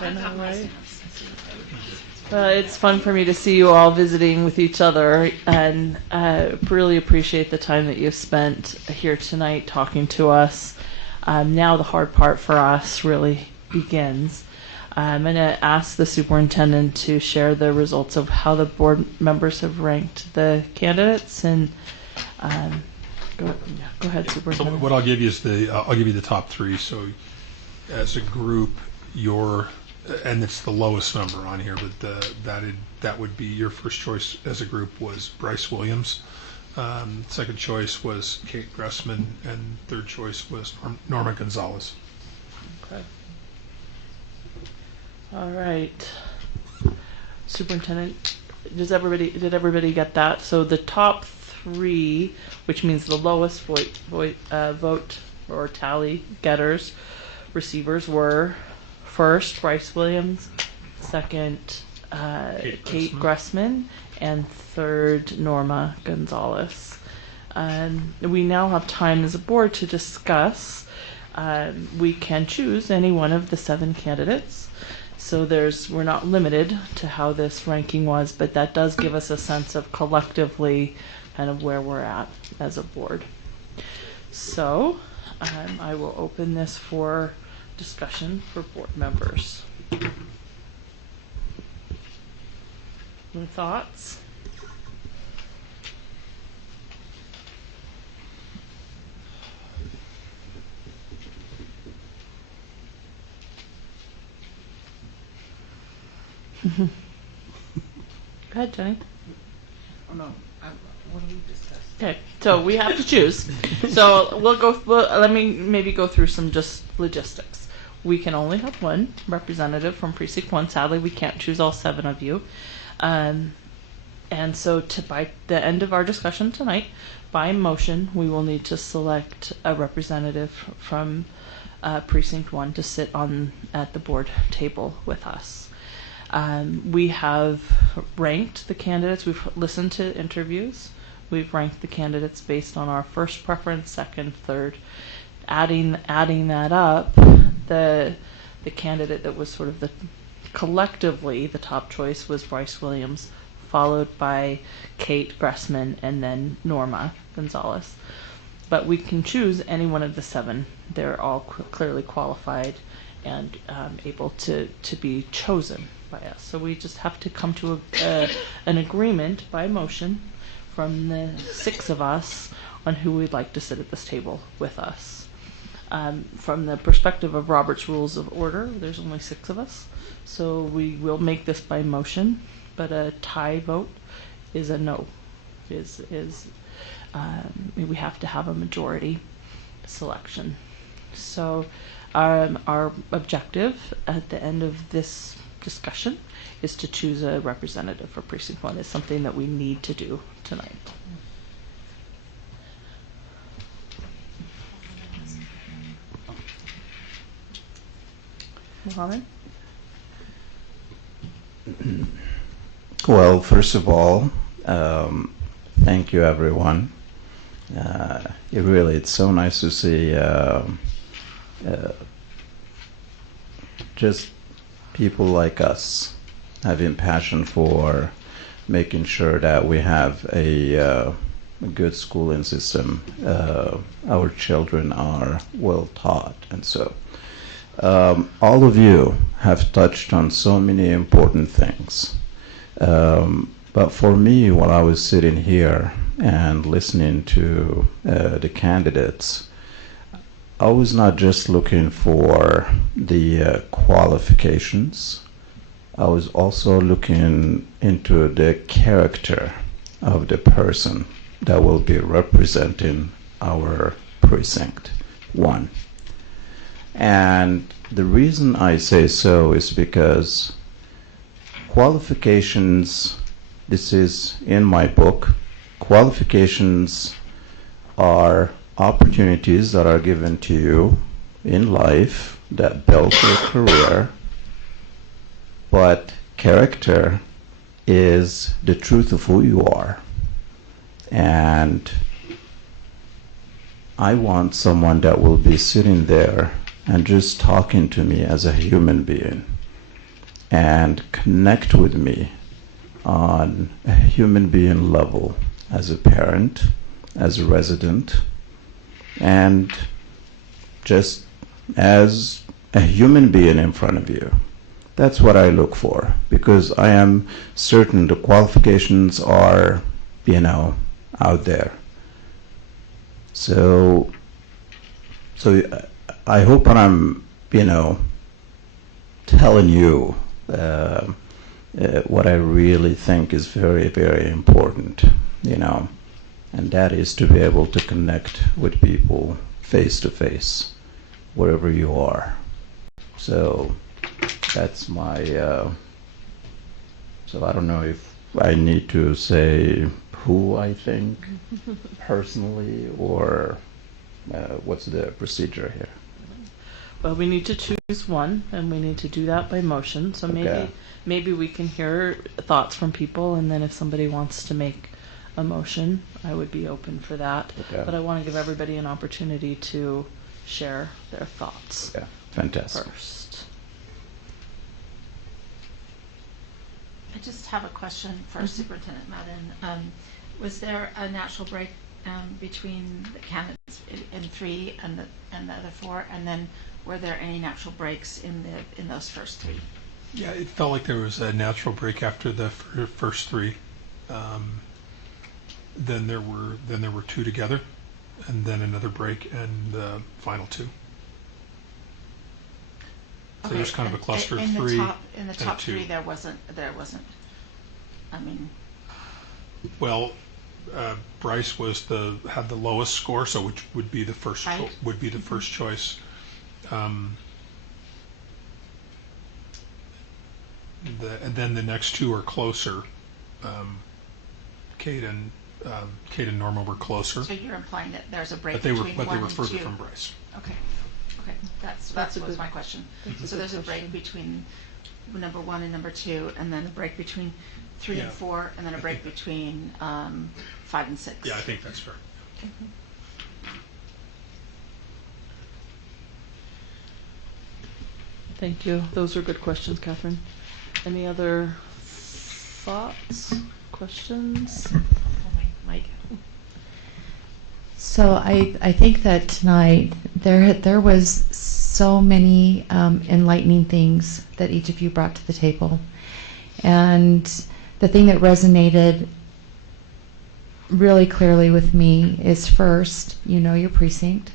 I know, right? It's fun for me to see you all visiting with each other, and really appreciate the time that you've spent here tonight talking to us. Now the hard part for us really begins. I'm going to ask the superintendent to share the results of how the board members have ranked the candidates, and go ahead, So superintendent. what I'll give you is I'll give you the top three. So as a group, and it's the lowest number on here, but that would be your first choice as a group was Bryce Williams. Second choice was Kate Gressman, and third choice was Norma Gonzalez. Okay. All right. Superintendent, did everybody get that? So the top three, which means the lowest vote or tally getters, receivers were first Bryce Williams, second Kate Gressman, and third Norma Gonzalez. We now have time as a board to discuss. We can choose any one of the 7 candidates. So we're not limited to how this ranking was, but that does give us a sense of collectively kind of where we're at as a board. So I will open this for discussion for board members. Any thoughts? Go ahead, Jenny. Oh no, what do we discuss? Okay, so we have to choose. So let me maybe go through some just logistics. We can only have one representative from Precinct 1. Sadly, we can't choose all 7 of you. And so by the end of our discussion tonight, by motion, we will need to select a representative from Precinct 1 to sit at the board table with us. We have ranked the candidates. We've listened to interviews. We've ranked the candidates based on our first preference, second, third. Adding that up, the candidate that was sort of collectively the top choice was Bryce Williams, followed by Kate Gressman, and then Norma Gonzalez. But we can choose any one of the 7. They're all clearly qualified and able to be chosen by us. So we just have to come to an agreement by motion from the 6 of us on who we'd like to sit at this table with us. From the perspective of Robert's Rules of Order, there's only 6 of us, so we will make this by motion, but a tie vote is a no. We have to have a majority selection. So our objective at the end of this discussion is to choose a representative for Precinct 1. It's something that we need to do tonight. Mohammed? Well, first of all, thank you, everyone. It's so nice to see just people like us having passion for making sure that we have a good schooling system. Our children are well taught, and so all of you have touched on so many important things. But for me, while I was sitting here and listening to the candidates, I was not just looking for the qualifications. I was also looking into the character of the person that will be representing our Precinct 1. And the reason I say so is because qualifications, this is in my book, qualifications are opportunities that are given to you in life that build your career, but character is the truth of who you are. And I want someone that will be sitting there and just talking to me as a human being and connect with me on a human being level, as a parent, as a resident, and just as a human being in front of you. That's what I look for, because I am certain the qualifications are, out there. So I hope what I'm, telling you what I really think is very, very important, and that is to be able to connect with people face to face, wherever you are. So that's my, so I don't know if I need to say who I think personally, or what's the procedure here? Well, we need to choose one, and we need to do that by motion. So maybe we can hear thoughts from people, and then if somebody wants to make a motion, I would be open for that. Okay. But I want to give everybody an opportunity to share their thoughts. Yeah, fantastic. First. I just have a question for Superintendent Madden. Was there a natural break between the candidates in 3 and the other 4, and then were there any natural breaks in those first 3? Yeah, it felt like there was a natural break after the first 3. Then there were 2 together, and then another break, and the final 2. So there's kind of a cluster of 3. In the top 3, there wasn't. I mean. Well, Bryce had the lowest score, so which would be the first first choice. And then the next 2 are closer. Kate and Norma were closer. So you're implying that there's a break but they between were 1 and 2. further from Bryce. Okay, that was my question. So there's a break between number 1 and number 2, and then a break between 3 and 4, and then a break between 5 and 6. Yeah, I think that's fair. Thank you. Those are good questions, Catherine. Any other thoughts, questions? Mike. So I think that tonight there was so many enlightening things that each of you brought to the table. And the thing that resonated really clearly with me is, first, your precinct,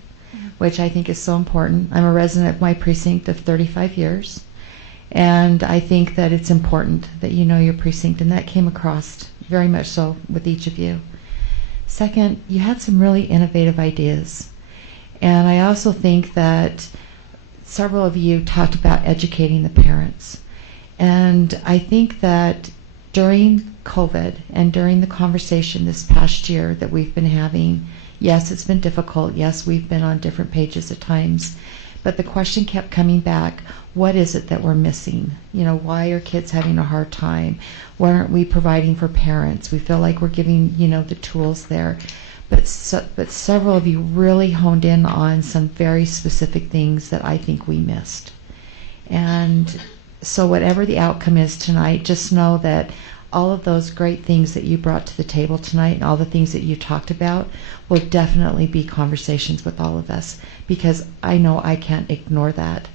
which I think is so important. I'm a resident of my precinct of 35 years, and I think that it's important that you know your precinct, and that came across very much so with each of you. Second, you had some really innovative ideas, and I also think that several of you talked about educating the parents, and I think that during COVID and during the conversation this past year that we've been having, yes, it's been difficult. Yes, we've been on different pages at times. But the question kept coming back, what is it that we're missing? Why are kids having a hard time? Why aren't we providing for parents? We feel like we're giving, the tools there. But several of you really honed in on some very specific things that I think we missed. And so whatever the outcome is tonight, just know that all of those great things that you brought to the table tonight and all the things that you talked about will definitely be conversations with all of us, because I know I can't ignore that.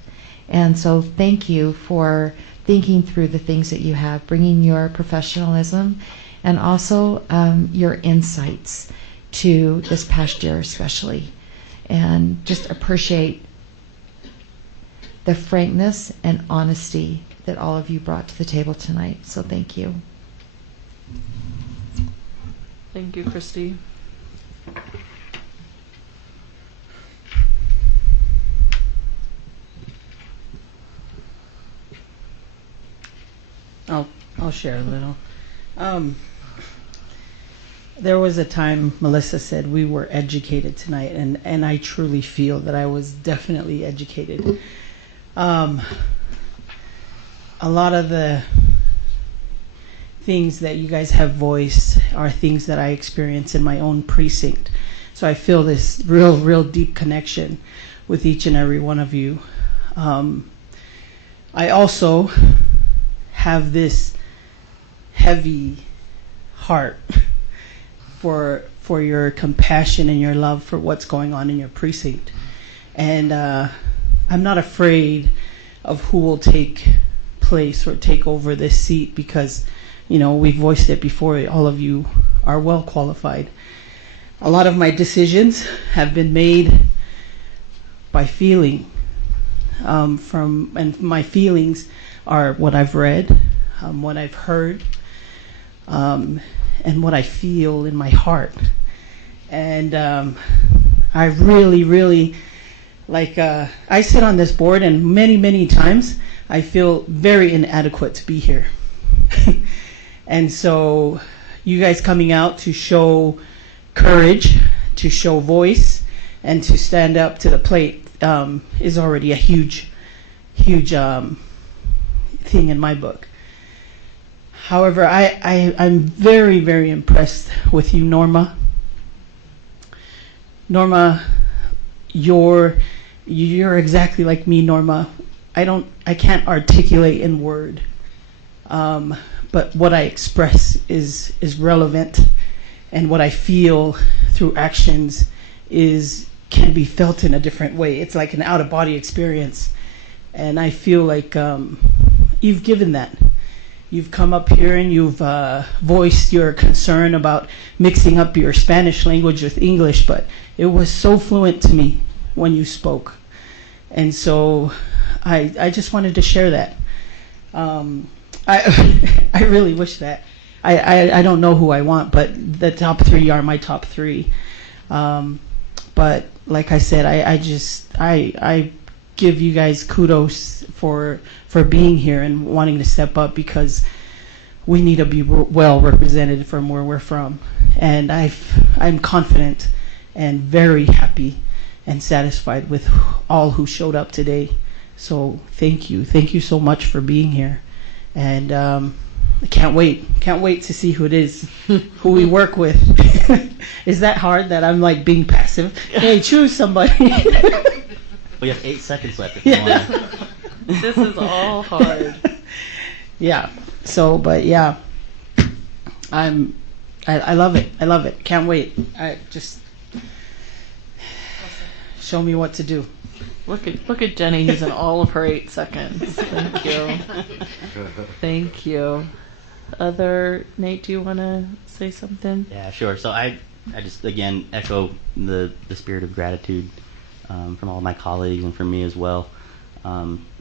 And so thank you for thinking through the things that you have, bringing your professionalism and also your insights to this past year especially. And just appreciate the frankness and honesty that all of you brought to the table tonight. So thank you. Thank you, Christy. I'll share a little. There was a time Melissa said we were educated tonight, and I truly feel that I was definitely educated. A lot of the things that you guys have voiced are things that I experience in my own precinct. So I feel this real deep connection with each and every one of you. I also have this heavy heart for your compassion and your love for what's going on in your precinct. And I'm not afraid of who will take place or take over this seat because, we've voiced it before, all of you are well qualified. A lot of my decisions have been made by feeling, and my feelings are what I've read, what I've heard, and what I feel in my heart. And I really, really, I sit on this board, and many, many times I feel very inadequate to be here. And so you guys coming out to show courage, to show voice, and to stand up to the plate is already a huge, huge thing in my book. However, I'm very, very impressed with you, Norma. Norma, you're exactly like me, Norma. I can't articulate in word, but what I express is relevant, and what I feel through actions can be felt in a different way. It's like an out-of-body experience, and I feel like you've given that. You've come up here and you've voiced your concern about mixing up your Spanish language with English, but it was so fluent to me when you spoke. And so I just wanted to share that. I really wish that. I don't know who I want, but the top three are my top three. But like I said, I give you guys kudos for being here and wanting to step up, because we need to be well represented from where we're from. And I'm confident and very happy and satisfied with all who showed up today. So thank you so much for being here. And I can't wait to see who it is, who we work with. Is that hard that I'm like being passive? Hey, choose somebody. We have 8 seconds left if you want. This is all hard. Yeah. So, but yeah, I love it. I love it. Can't wait. I just show me what to do. Look at Jenny using all of her 8 seconds. Thank you. Thank you. Nate, do you want to say something? Yeah, sure. So I just again echo the spirit of gratitude from all my colleagues and from me as well.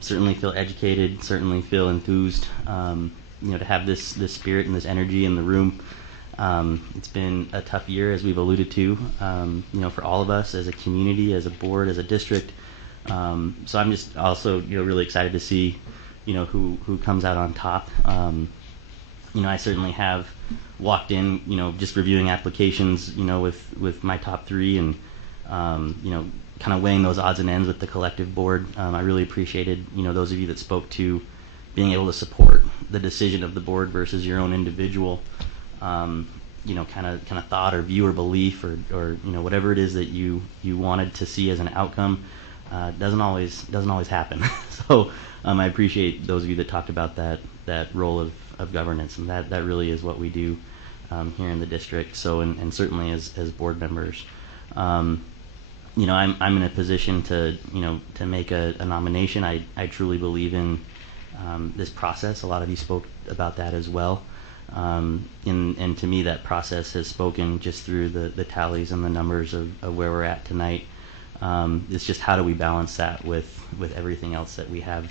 Certainly feel educated. Certainly feel enthused. To have this spirit and this energy in the room. It's been a tough year, as we've alluded to. For all of us as a community, as a board, as a district. So I'm just also really excited to see who comes out on top. I certainly have walked in just reviewing applications with my top three, and kind of weighing those odds and ends with the collective board. I really appreciated those of you that spoke to being able to support the decision of the board versus your own individual kind of thought or view or belief or whatever it is that you wanted to see as an outcome. Doesn't always happen. So I appreciate those of you that talked about that role of governance, and that really is what we do here in the district. So and certainly as board members, I'm in a position to make a nomination. I truly believe in this process. A lot of you spoke about that as well. And to me, that process has spoken just through the tallies and the numbers of where we're at tonight. It's just how do we balance that with everything else that we have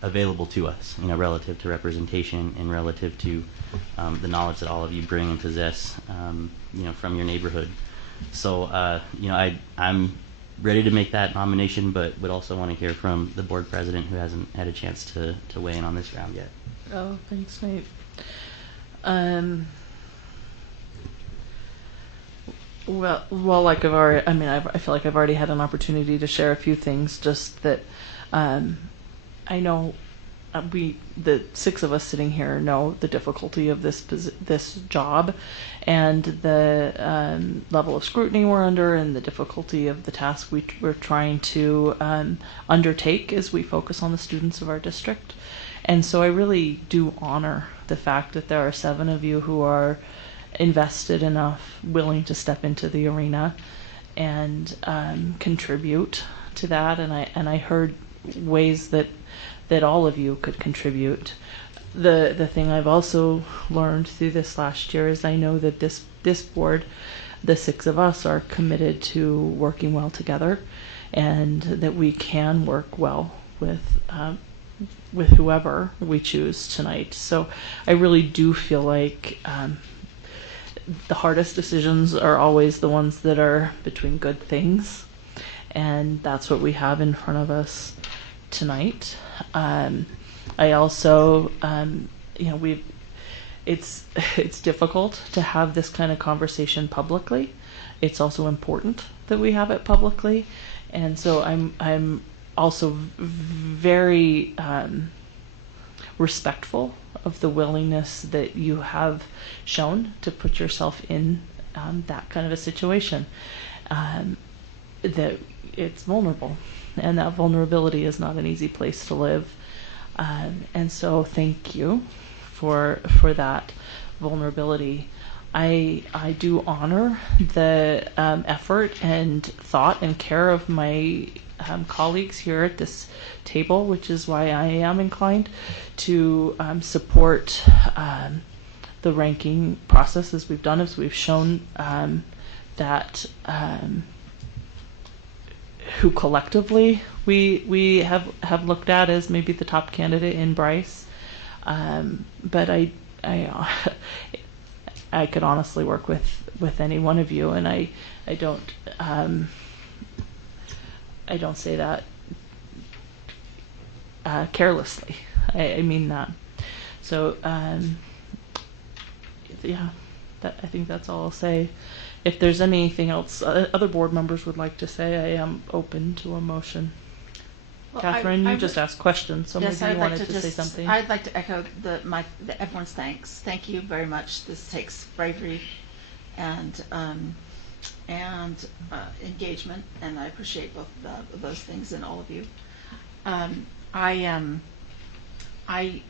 available to us, relative to representation and relative to the knowledge that all of you bring and possess, from your neighborhood. So, I'm ready to make that nomination, but would also want to hear from the board president, who hasn't had a chance to weigh in on this round yet. Oh, thanks, Nate. Well, like I've already, I feel like I've already had an opportunity to share a few things. Just that, I know the 6 of us sitting here know the difficulty of this job, and the level of scrutiny we're under, and the difficulty of the task we're trying to undertake as we focus on the students of our district. And so I really do honor the fact that there are 7 of you who are invested enough, willing to step into the arena and contribute to that. And I heard ways that all of you could contribute. The thing I've also learned through this last year is I know that this board, the 6 of us, are committed to working well together, and that we can work well with whoever we choose tonight. So I really do feel like the hardest decisions are always the ones that are between good things, and that's what we have in front of us tonight. I also, it's difficult to have this kind of conversation publicly. It's also important that we have it publicly, and so I'm also very respectful of the willingness that you have shown to put yourself in that kind of a situation. That it's vulnerable, and that vulnerability is not an easy place to live. And so thank you for that vulnerability. I do honor the effort and thought and care of my colleagues here at this table, which is why I am inclined to support the ranking process as we've done, as we've shown that who collectively we have looked at as maybe the top candidate in Bryce. But I could honestly work with any one of you, and I don't say that carelessly. I mean that. So yeah, I think that's all I'll say. If there's anything else other board members would like to say, I am open to a motion. Well, Catherine, I you just asked questions, so yes, maybe you I'd like wanted to say something. I'd like to echo everyone's thanks. Thank you very much. This takes bravery and engagement, and I appreciate both of those things in all of you.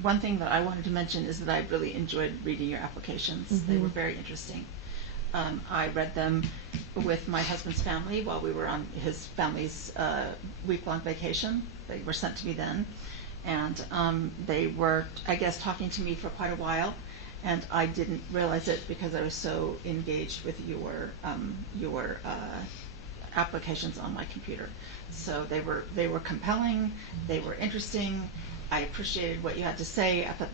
One thing that I wanted to mention is that I really enjoyed reading your applications. Mm-hmm. They were very interesting. I read them with my husband's family while we were on his family's week-long vacation. They were sent to me then, and they were, I guess, talking to me for quite a while, and I didn't realize it because I was so engaged with your applications on my computer. So they were compelling, they were interesting. I appreciated what you had to say. I thought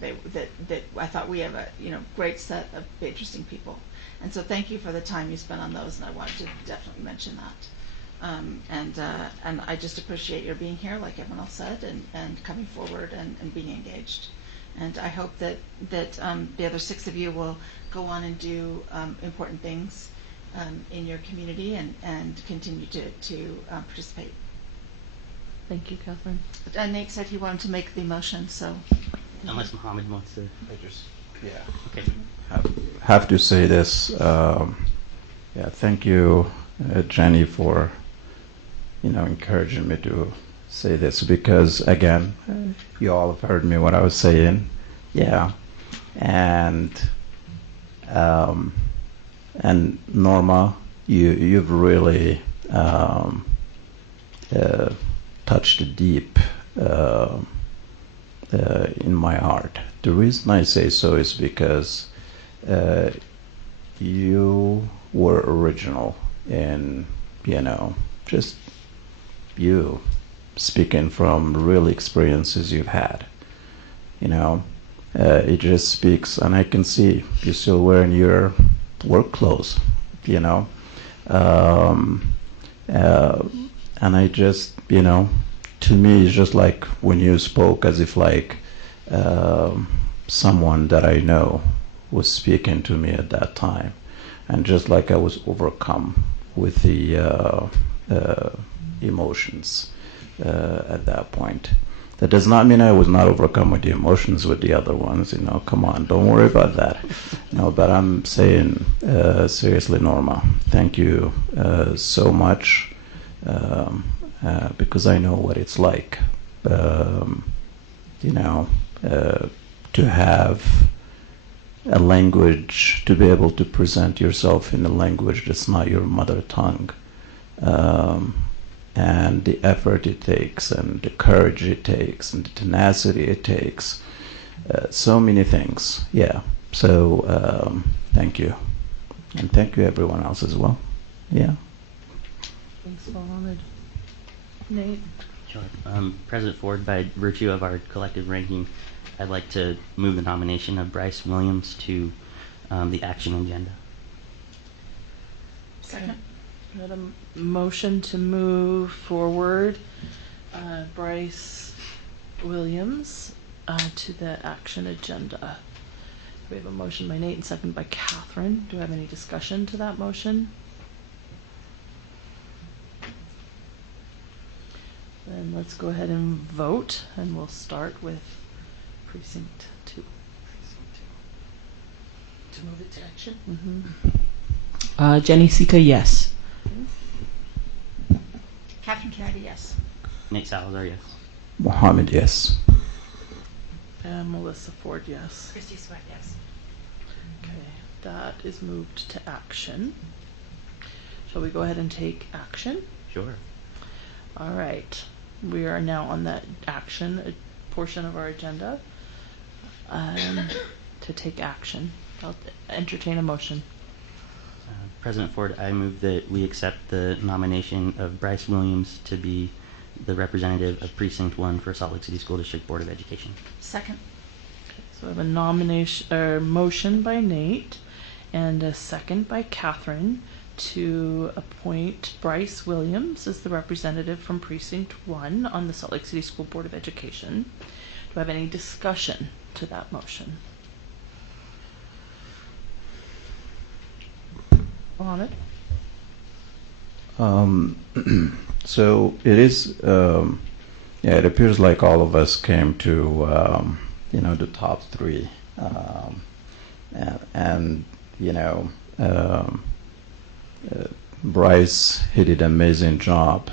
I thought we have a great set of interesting people, and so thank you for the time you spent on those. And I wanted to definitely mention that. And I just appreciate your being here, like everyone else said, and coming forward and being engaged. And I hope that the other 6 of you will go on and do important things in your community and continue to participate. Thank you, Catherine. And Nate said he wanted to make the motion, so. Unless Mohammed wants to. Yeah. Okay. Have to say this. Thank you, Jenny, for encouraging me to say this, because again, you all have heard me what I was saying. Yeah, and Norma, you've really touched deep in my heart. The reason I say so is because you were original in, just you speaking from real experiences you've had. It just speaks, and I can see you're still wearing your work clothes, and I just, to me, it's just like when you spoke as if like someone that I know was speaking to me at that time, and just like I was overcome with the emotions at that point. That does not mean I was not overcome with the emotions with the other ones. Come on, don't worry about that. But I'm saying seriously, Norma, thank you so much, because I know what it's like. to have a language, to be able to present yourself in a language that's not your mother tongue. And the effort it takes, and the courage it takes, and the tenacity it takes. So many things, yeah. So thank you. And thank you everyone else as well. Yeah. Thanks, Mohammed. Nate? Sure. President Ford, by virtue of our collective ranking, I'd like to move the nomination of Bryce Williams to the action agenda. Second. Got a motion to move forward Bryce Williams to the action agenda. We have a motion by Nate and second by Catherine. Do we have any discussion to that motion? Then let's go ahead and vote, and we'll start with Precinct 2. To move it to action? Mm-hmm. Jenny Sika, yes. Catherine Kennedy, yes. Nate Salazar, yes. Mohammed, yes. And Melissa Ford, yes. Christy Sweat, yes. Okay, that is moved to action. Shall we go ahead and take action? Sure. All right. We are now on that action portion of our agenda to take action. I'll entertain a motion. President Ford, I move that we accept the nomination of Bryce Williams to be the representative of Precinct 1 for Salt Lake City School District Board of Education. Second. So I have a motion by Nate and a second by Catherine to appoint Bryce Williams as the representative from Precinct 1 on the Salt Lake City School Board of Education. Do I have any discussion to that motion? Mohammed? So it is, it appears like all of us came to, the top three. Bryce, he did an amazing job.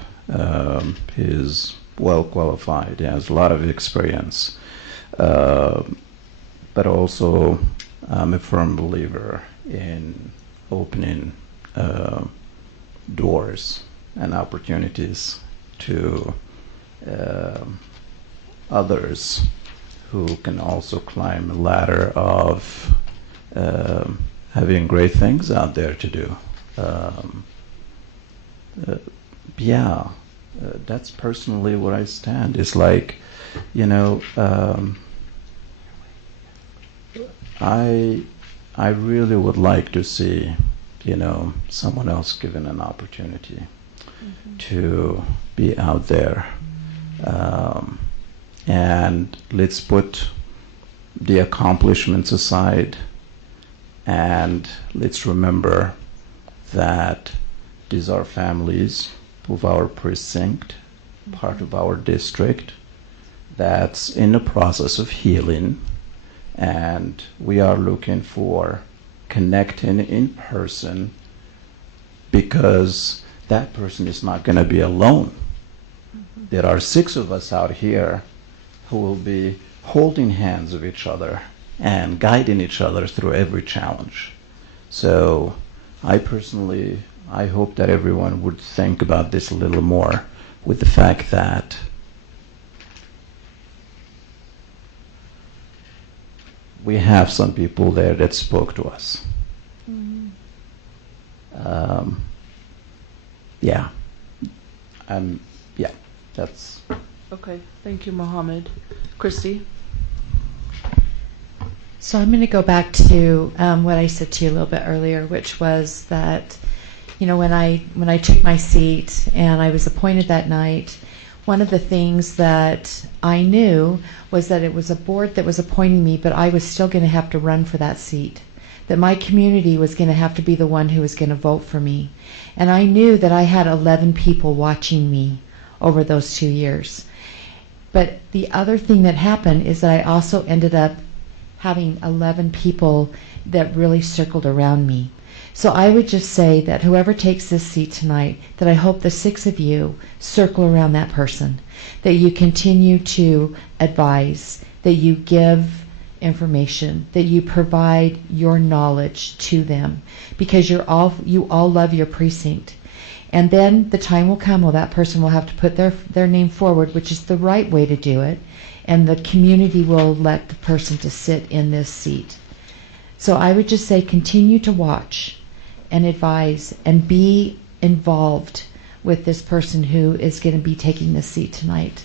He's well qualified. He has a lot of experience. But also, I'm a firm believer in opening doors and opportunities to others who can also climb a ladder of having great things out there to do. That's personally where I stand. It's like, I really would like to see, someone else given an opportunity to be out there. And let's put the accomplishments aside, and let's remember that these are families of our precinct, part of our district, that's in the process of healing, and we are looking for connecting in person, because that person is not going to be alone. There are 6 of us out here who will be holding hands with each other and guiding each other through every challenge. So I hope that everyone would think about this a little more, with the fact that we have some people there that spoke to us. That's... Okay, thank you, Mohammed. Christy? So I'm going to go back to what I said to you a little bit earlier, which was that, when I took my seat and I was appointed that night, one of the things that I knew was that it was a board that was appointing me, but I was still going to have to run for that seat. That my community was going to have to be the one who was going to vote for me. And I knew that I had 11 people watching me over those 2 years. But the other thing that happened is that I also ended up having 11 people that really circled around me. So I would just say that whoever takes this seat tonight, that I hope the 6 of you circle around that person, that you continue to advise, that you give information, that you provide your knowledge to them, because you all love your precinct. And then the time will come where that person will have to put their name forward, which is the right way to do it, and the community will elect the person to sit in this seat. So I would just say continue to watch and advise and be involved with this person who is going to be taking this seat tonight.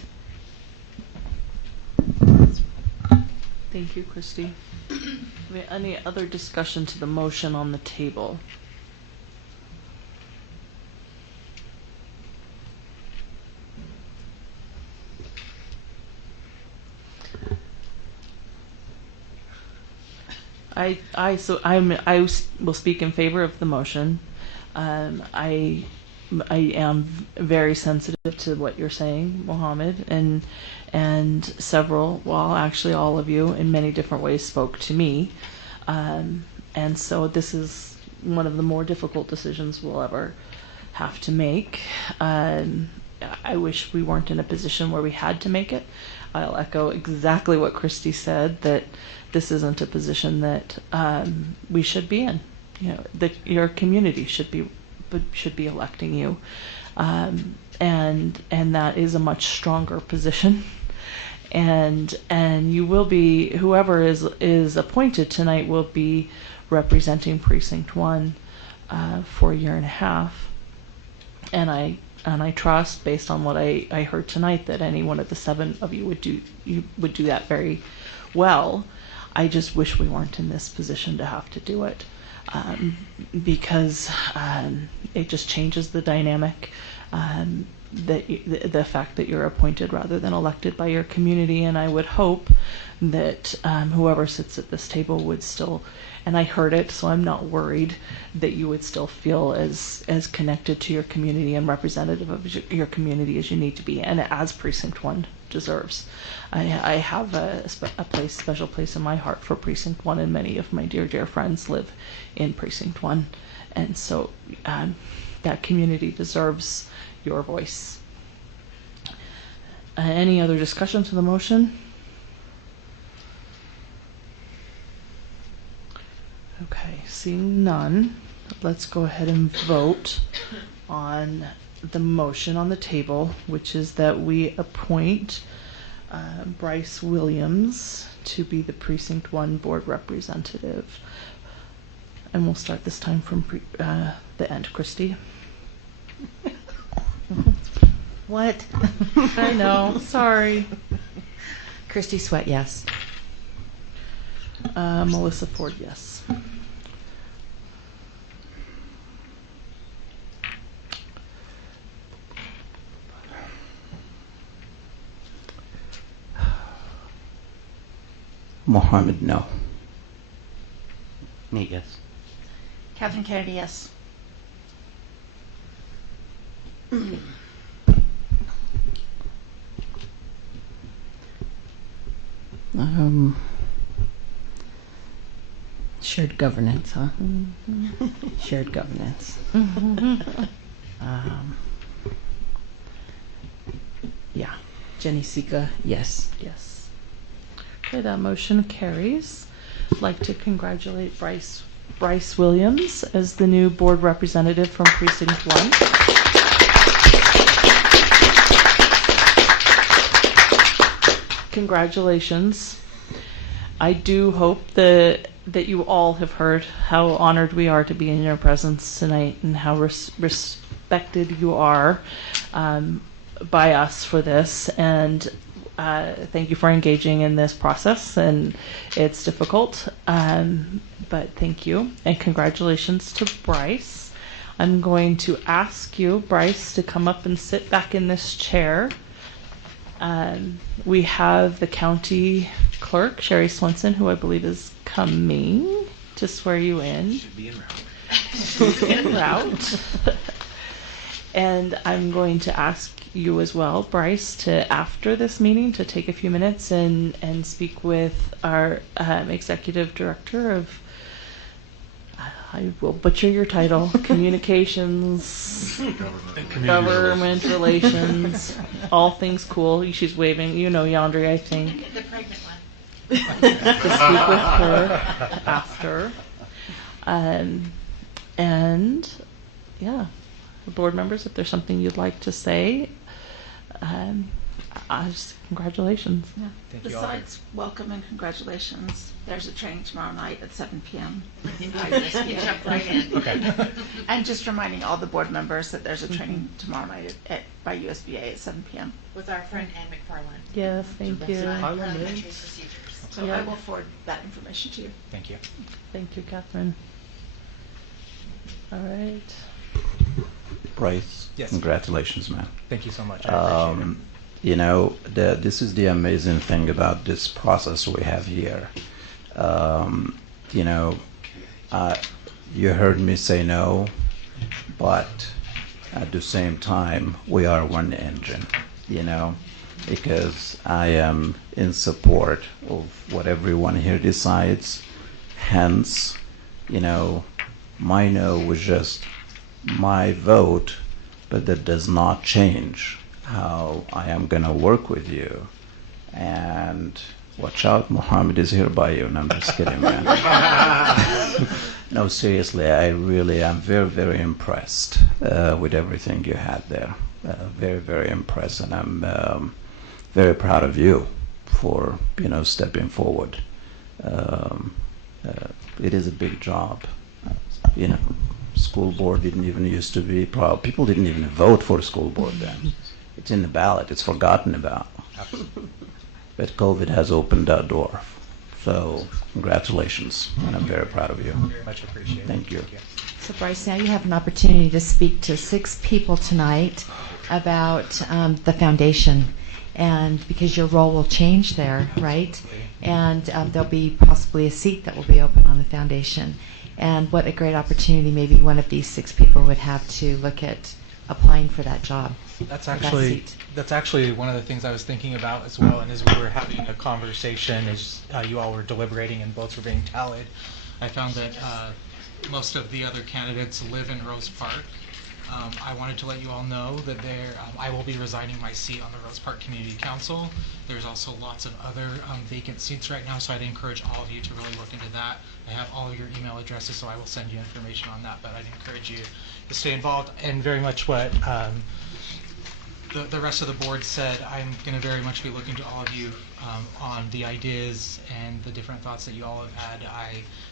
Thank you, Christy. Any other discussion to the motion on the table? I will speak in favor of the motion. I am very sensitive to what you're saying, Mohammed, and several, well, actually all of you in many different ways spoke to me. And so this is one of the more difficult decisions we'll ever have to make. I wish we weren't in a position where we had to make it. I'll echo exactly what Christy said, that this isn't a position that we should be in. You know, that your community should be electing you, and that is a much stronger position. And you will be, whoever is appointed tonight will be representing Precinct 1 for a year and a half. And I trust, based on what I heard tonight, that any one of the 7 of you would do that very well. I just wish we weren't in this position to have to do it, because it just changes the dynamic. The fact that you're appointed rather than elected by your community, and I would hope that whoever sits at this table would still, and I heard it, so I'm not worried, that you would still feel as connected to your community and representative of your community as you need to be, and as Precinct 1 deserves. I have a special place in my heart for Precinct 1, and many of my dear friends live in Precinct 1, and so that community deserves your voice. Any other discussion to the motion? Okay, seeing none, let's go ahead and vote on the motion on the table, which is that we appoint Bryce Williams to be the Precinct 1 board representative. And we'll start this time from the end. Christy? What? I know, sorry. Christy Sweat, yes. Melissa Ford, yes. Mohammed, no. Nate, yes. Catherine Kennedy, yes. Shared governance, huh? Shared governance. Yeah. Jenny Sika, yes. Yes. Okay, that motion carries. I'd like to congratulate Bryce Williams as the new board representative from Precinct 1. Congratulations. I do hope that you all have heard how honored we are to be in your presence tonight, and how respected you are by us for this. And thank you for engaging in this process, and it's difficult, but thank you, and congratulations to Bryce. I'm going to ask you, Bryce, to come up and sit back in this chair. We have the county clerk, Sherry Swenson, who I believe is coming to swear you in. Should be en route. She's en route. And I'm going to ask you as well, Bryce, to, after this meeting, to take a few minutes and speak with our executive director of, I will butcher your title, communications, government relations, all things cool. She's waving, you know, Yandri, I think. The pregnant one. to speak with her after. And yeah, board members, if there's something you'd like to say, congratulations. Yeah. Thank you all. Besides welcome and congratulations, there's a training tomorrow night at 7 p.m. You jump right in. Okay. And just reminding all the board members that there's a training tomorrow night by USBA at 7 p.m. With our friend Ann McFarland. Yes, thank you. Parliamentary procedures. So I will forward that information to you. Thank you. Thank you, Catherine. All right. Bryce, Yes. congratulations, man. Thank you so much. I appreciate it. You know, this is the amazing thing about this process we have here. You know, you heard me say no, but at the same time, we are one engine, you know, because I am in support of what everyone here decides. Hence, you know, my no was just my vote, but that does not change how I am going to work with you. And watch out, Mohammed is here by you. And I'm just kidding, man. No, seriously, I really am very, very impressed with everything you had there. Very, very impressed. And I'm very proud of you for, you know, stepping forward. It is a big job. You know, school board didn't even used to be proud. People didn't even vote for school board then. It's in the ballot. It's forgotten about. But COVID has opened that door. So congratulations, and I'm very proud of you. Very much appreciated. Thank you. So Bryce, now you have an opportunity to speak to 6 people tonight about the foundation, and because your role will change there, right? And there'll be possibly a seat that will be open on the foundation. And what a great opportunity maybe one of these 6 people would have to look at applying for that job. That's for that actually seat. that's actually one of the things I was thinking about as well. And as we were having a conversation, as you all were deliberating and votes were being tallied, I found that most of the other candidates live in Rose Park. I wanted to let you all know that I will be resigning my seat on the Rose Park Community Council. There's also lots of other vacant seats right now, so I'd encourage all of you to really look into that. I have all of your email addresses, so I will send you information on that, but I'd encourage you to stay involved. And very much what the rest of the board said, I'm going to very much be looking to all of you on the ideas and the different thoughts that you all have had.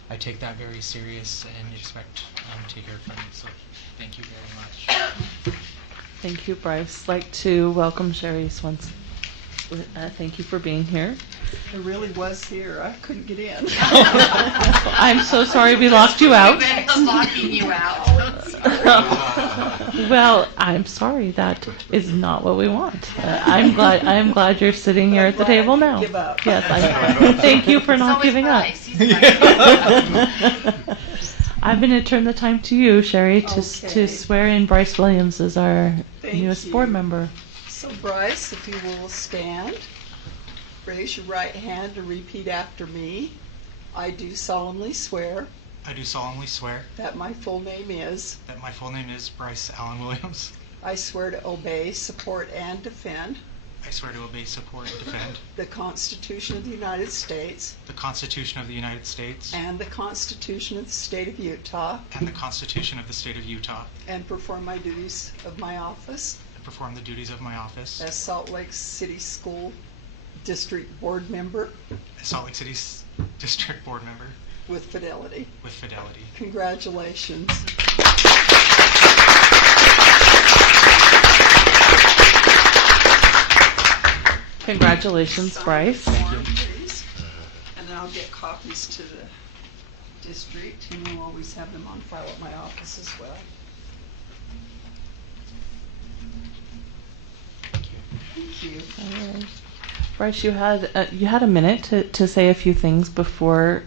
I take that very serious and expect to hear from you. So thank you very much. Thank you, Bryce. I'd like to welcome Sherry Swenson. Thank you for being here. I really was here. I couldn't get in. I'm so sorry we lost you out. We've been locking you out. Well, I'm sorry. That is not what we want. I'm glad you're sitting here at the table now. Give up. Yes, thank you for not giving up. I'm going to turn the time to you, Sherry, to swear in Bryce Williams as our newest board member. So Bryce, if you will stand, raise your right hand and repeat after me. I do solemnly swear I do solemnly swear that my full name is, that my full name is Bryce Allen Williams. I swear to obey, support, and defend I swear to obey, support, and defend the Constitution of the United States the Constitution of the United States and the Constitution of the State of Utah, and the Constitution of the State of Utah, and perform my duties of my office and perform the duties of my office as Salt Lake City School District Board Member as Salt Lake City District Board Member with fidelity. with fidelity. Congratulations. Congratulations, Bryce. Form, please. And then I'll get copies to the district, and we'll always have them on file at my office as well. Thank you. All right. Bryce, you had a minute to say a few things before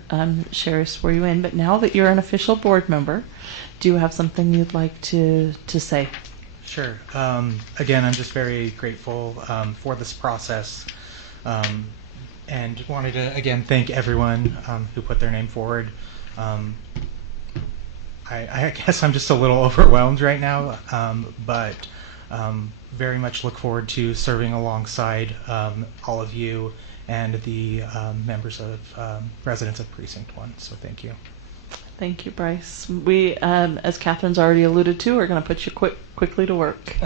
Sherry swore you in, but now that you're an official board member, do you have something you'd like to say? Sure. Again, I'm just very grateful for this process, and wanted to again thank everyone who put their name forward. I guess I'm just a little overwhelmed right now, but Very much look forward to serving alongside all of you and the members of residents of Precinct 1. So thank you. Thank you, Bryce. We, as Catherine's already alluded to, are going to put you quickly to work.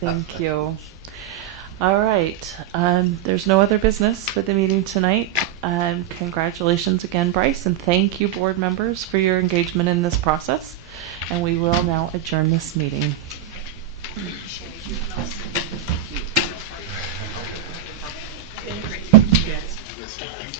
Thank you. All right. There's no other business for the meeting tonight. Congratulations again, Bryce, and thank you, board members, for your engagement in this process. And we will now adjourn this meeting.